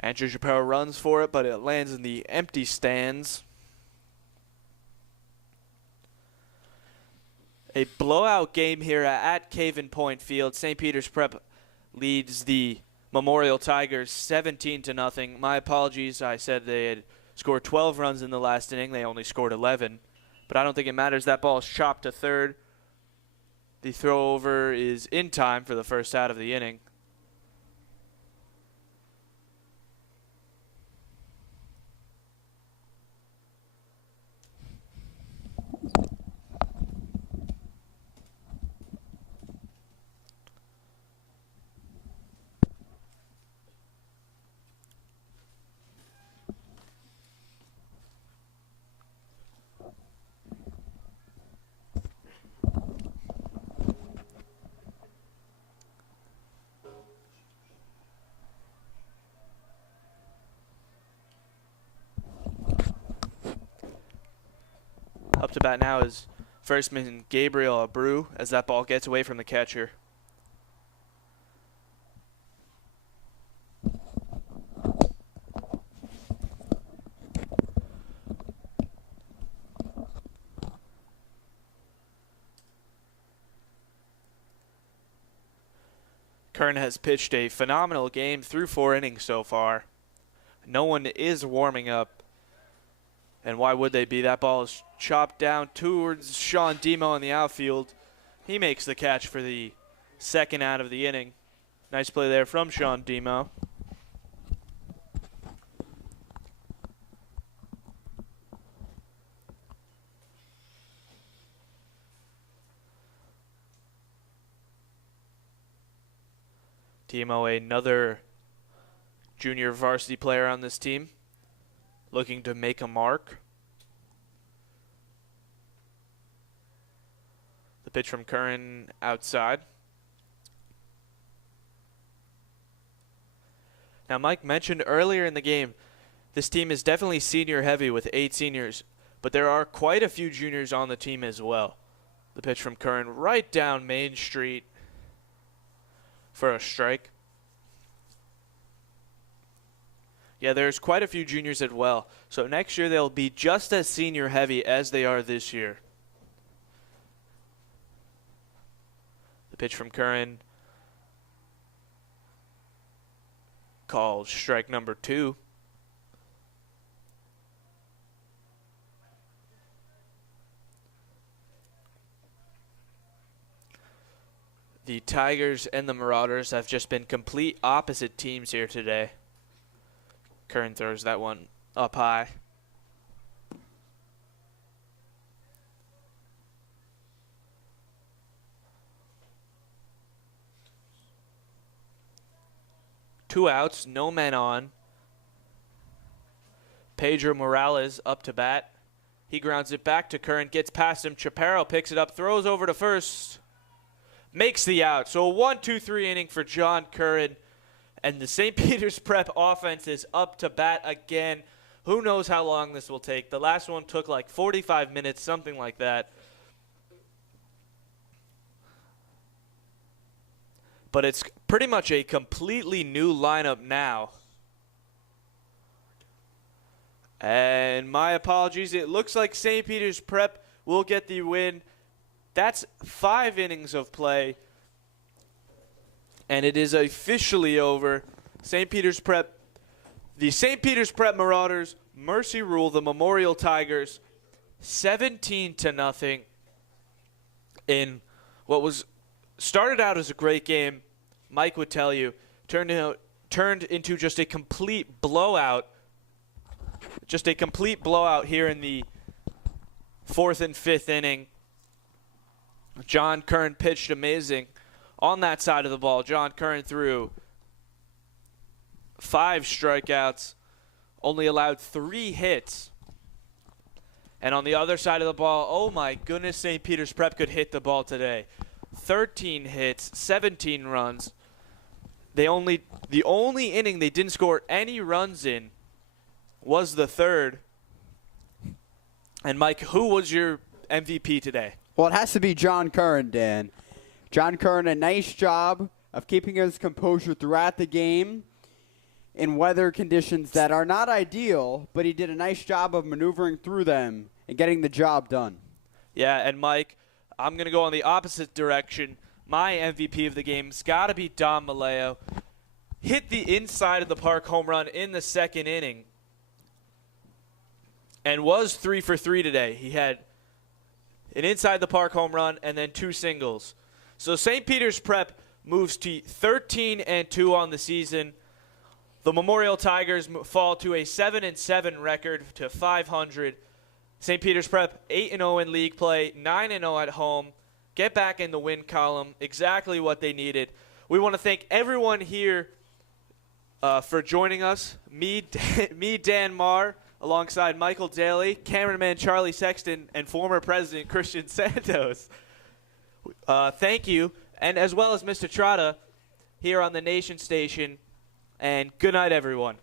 Andrew Chaparro runs for it, but it lands in the empty stands. A blowout game here at Caven Point Field. St. Peter's Prep leads the Memorial Tigers 17-0. My apologies. I said they had scored 12 runs in the last inning. They only scored 11. But I don't think it matters. That ball is chopped to third. The throw over is in time for the first out of the inning. to bat now is firstman Gabriel Abreu as that ball gets away from the catcher. Kern has pitched a phenomenal game through 4 innings so far. No one is warming up. And why would they be? That ball is chopped down towards Sean Demo in the outfield. He makes the catch for the second out of the inning. Nice play there from Sean Demo. Demo, another junior varsity player on this team, looking to make a mark. The pitch from Curran outside. Now, Mike mentioned earlier in the game, this team is definitely senior heavy with 8 seniors, but there are quite a few juniors on the team as well. The pitch from Curran right down Main Street for a strike. Yeah, there's quite a few juniors as well. So next year they'll be just as senior heavy as they are this year. The pitch from Curran called strike number 2. The Tigers and the Marauders have just been complete opposite teams here today. Curran throws that one up high. Two outs, no men on. Pedro Morales up to bat. He grounds it back to Curran, gets past him. Chaparro picks it up, throws over to first. Makes the out. So a 1-2-3 inning for John Curran. And the St. Peter's Prep offense is up to bat again. Who knows how long this will take. The last one took like 45 minutes, something like that. But it's pretty much a completely new lineup now. And my apologies. It looks like St. Peter's Prep will get the win. That's 5 innings of play. And it is officially over. St. Peter's Prep, the St. Peter's Prep Marauders mercy rule the Memorial Tigers 17-0 in what was started out as a great game. Mike would tell you turned into just a complete blowout. Just a complete blowout here in the 4th and 5th inning. John Curran pitched amazing on that side of the ball. John Curran threw 5 strikeouts, only allowed 3 hits. And on the other side of the ball, oh my goodness, St. Peter's Prep could hit the ball today. 13 hits, 17 runs. The only inning they didn't score any runs in was the 3rd. And Mike, who was your MVP today? Well, it has to be John Curran, Dan. John Curran, a nice job of keeping his composure throughout the game in weather conditions that are not ideal, but he did a nice job of maneuvering through them and getting the job done. Yeah, and Mike, I'm going to go on the opposite direction. My MVP of the game's got to be Dom Maleo. Hit the inside of the park home run in the 2nd inning and was 3 for 3 today. He had an inside the park home run and then 2 singles. So St. Peter's Prep moves to 13-2 on the season. The Memorial Tigers fall to a 7-7 record to 500. St. Peter's Prep 8-0 in league play, 9-0 at home. Get back in the win column, exactly what they needed. We want to thank everyone here for joining us. Me, Dan Marr, alongside Michael Daly, cameraman Charlie Sexton, and former President Christian Santos. Thank you, and as well as Mr. Trotta here on the Nation Station. And good night, everyone.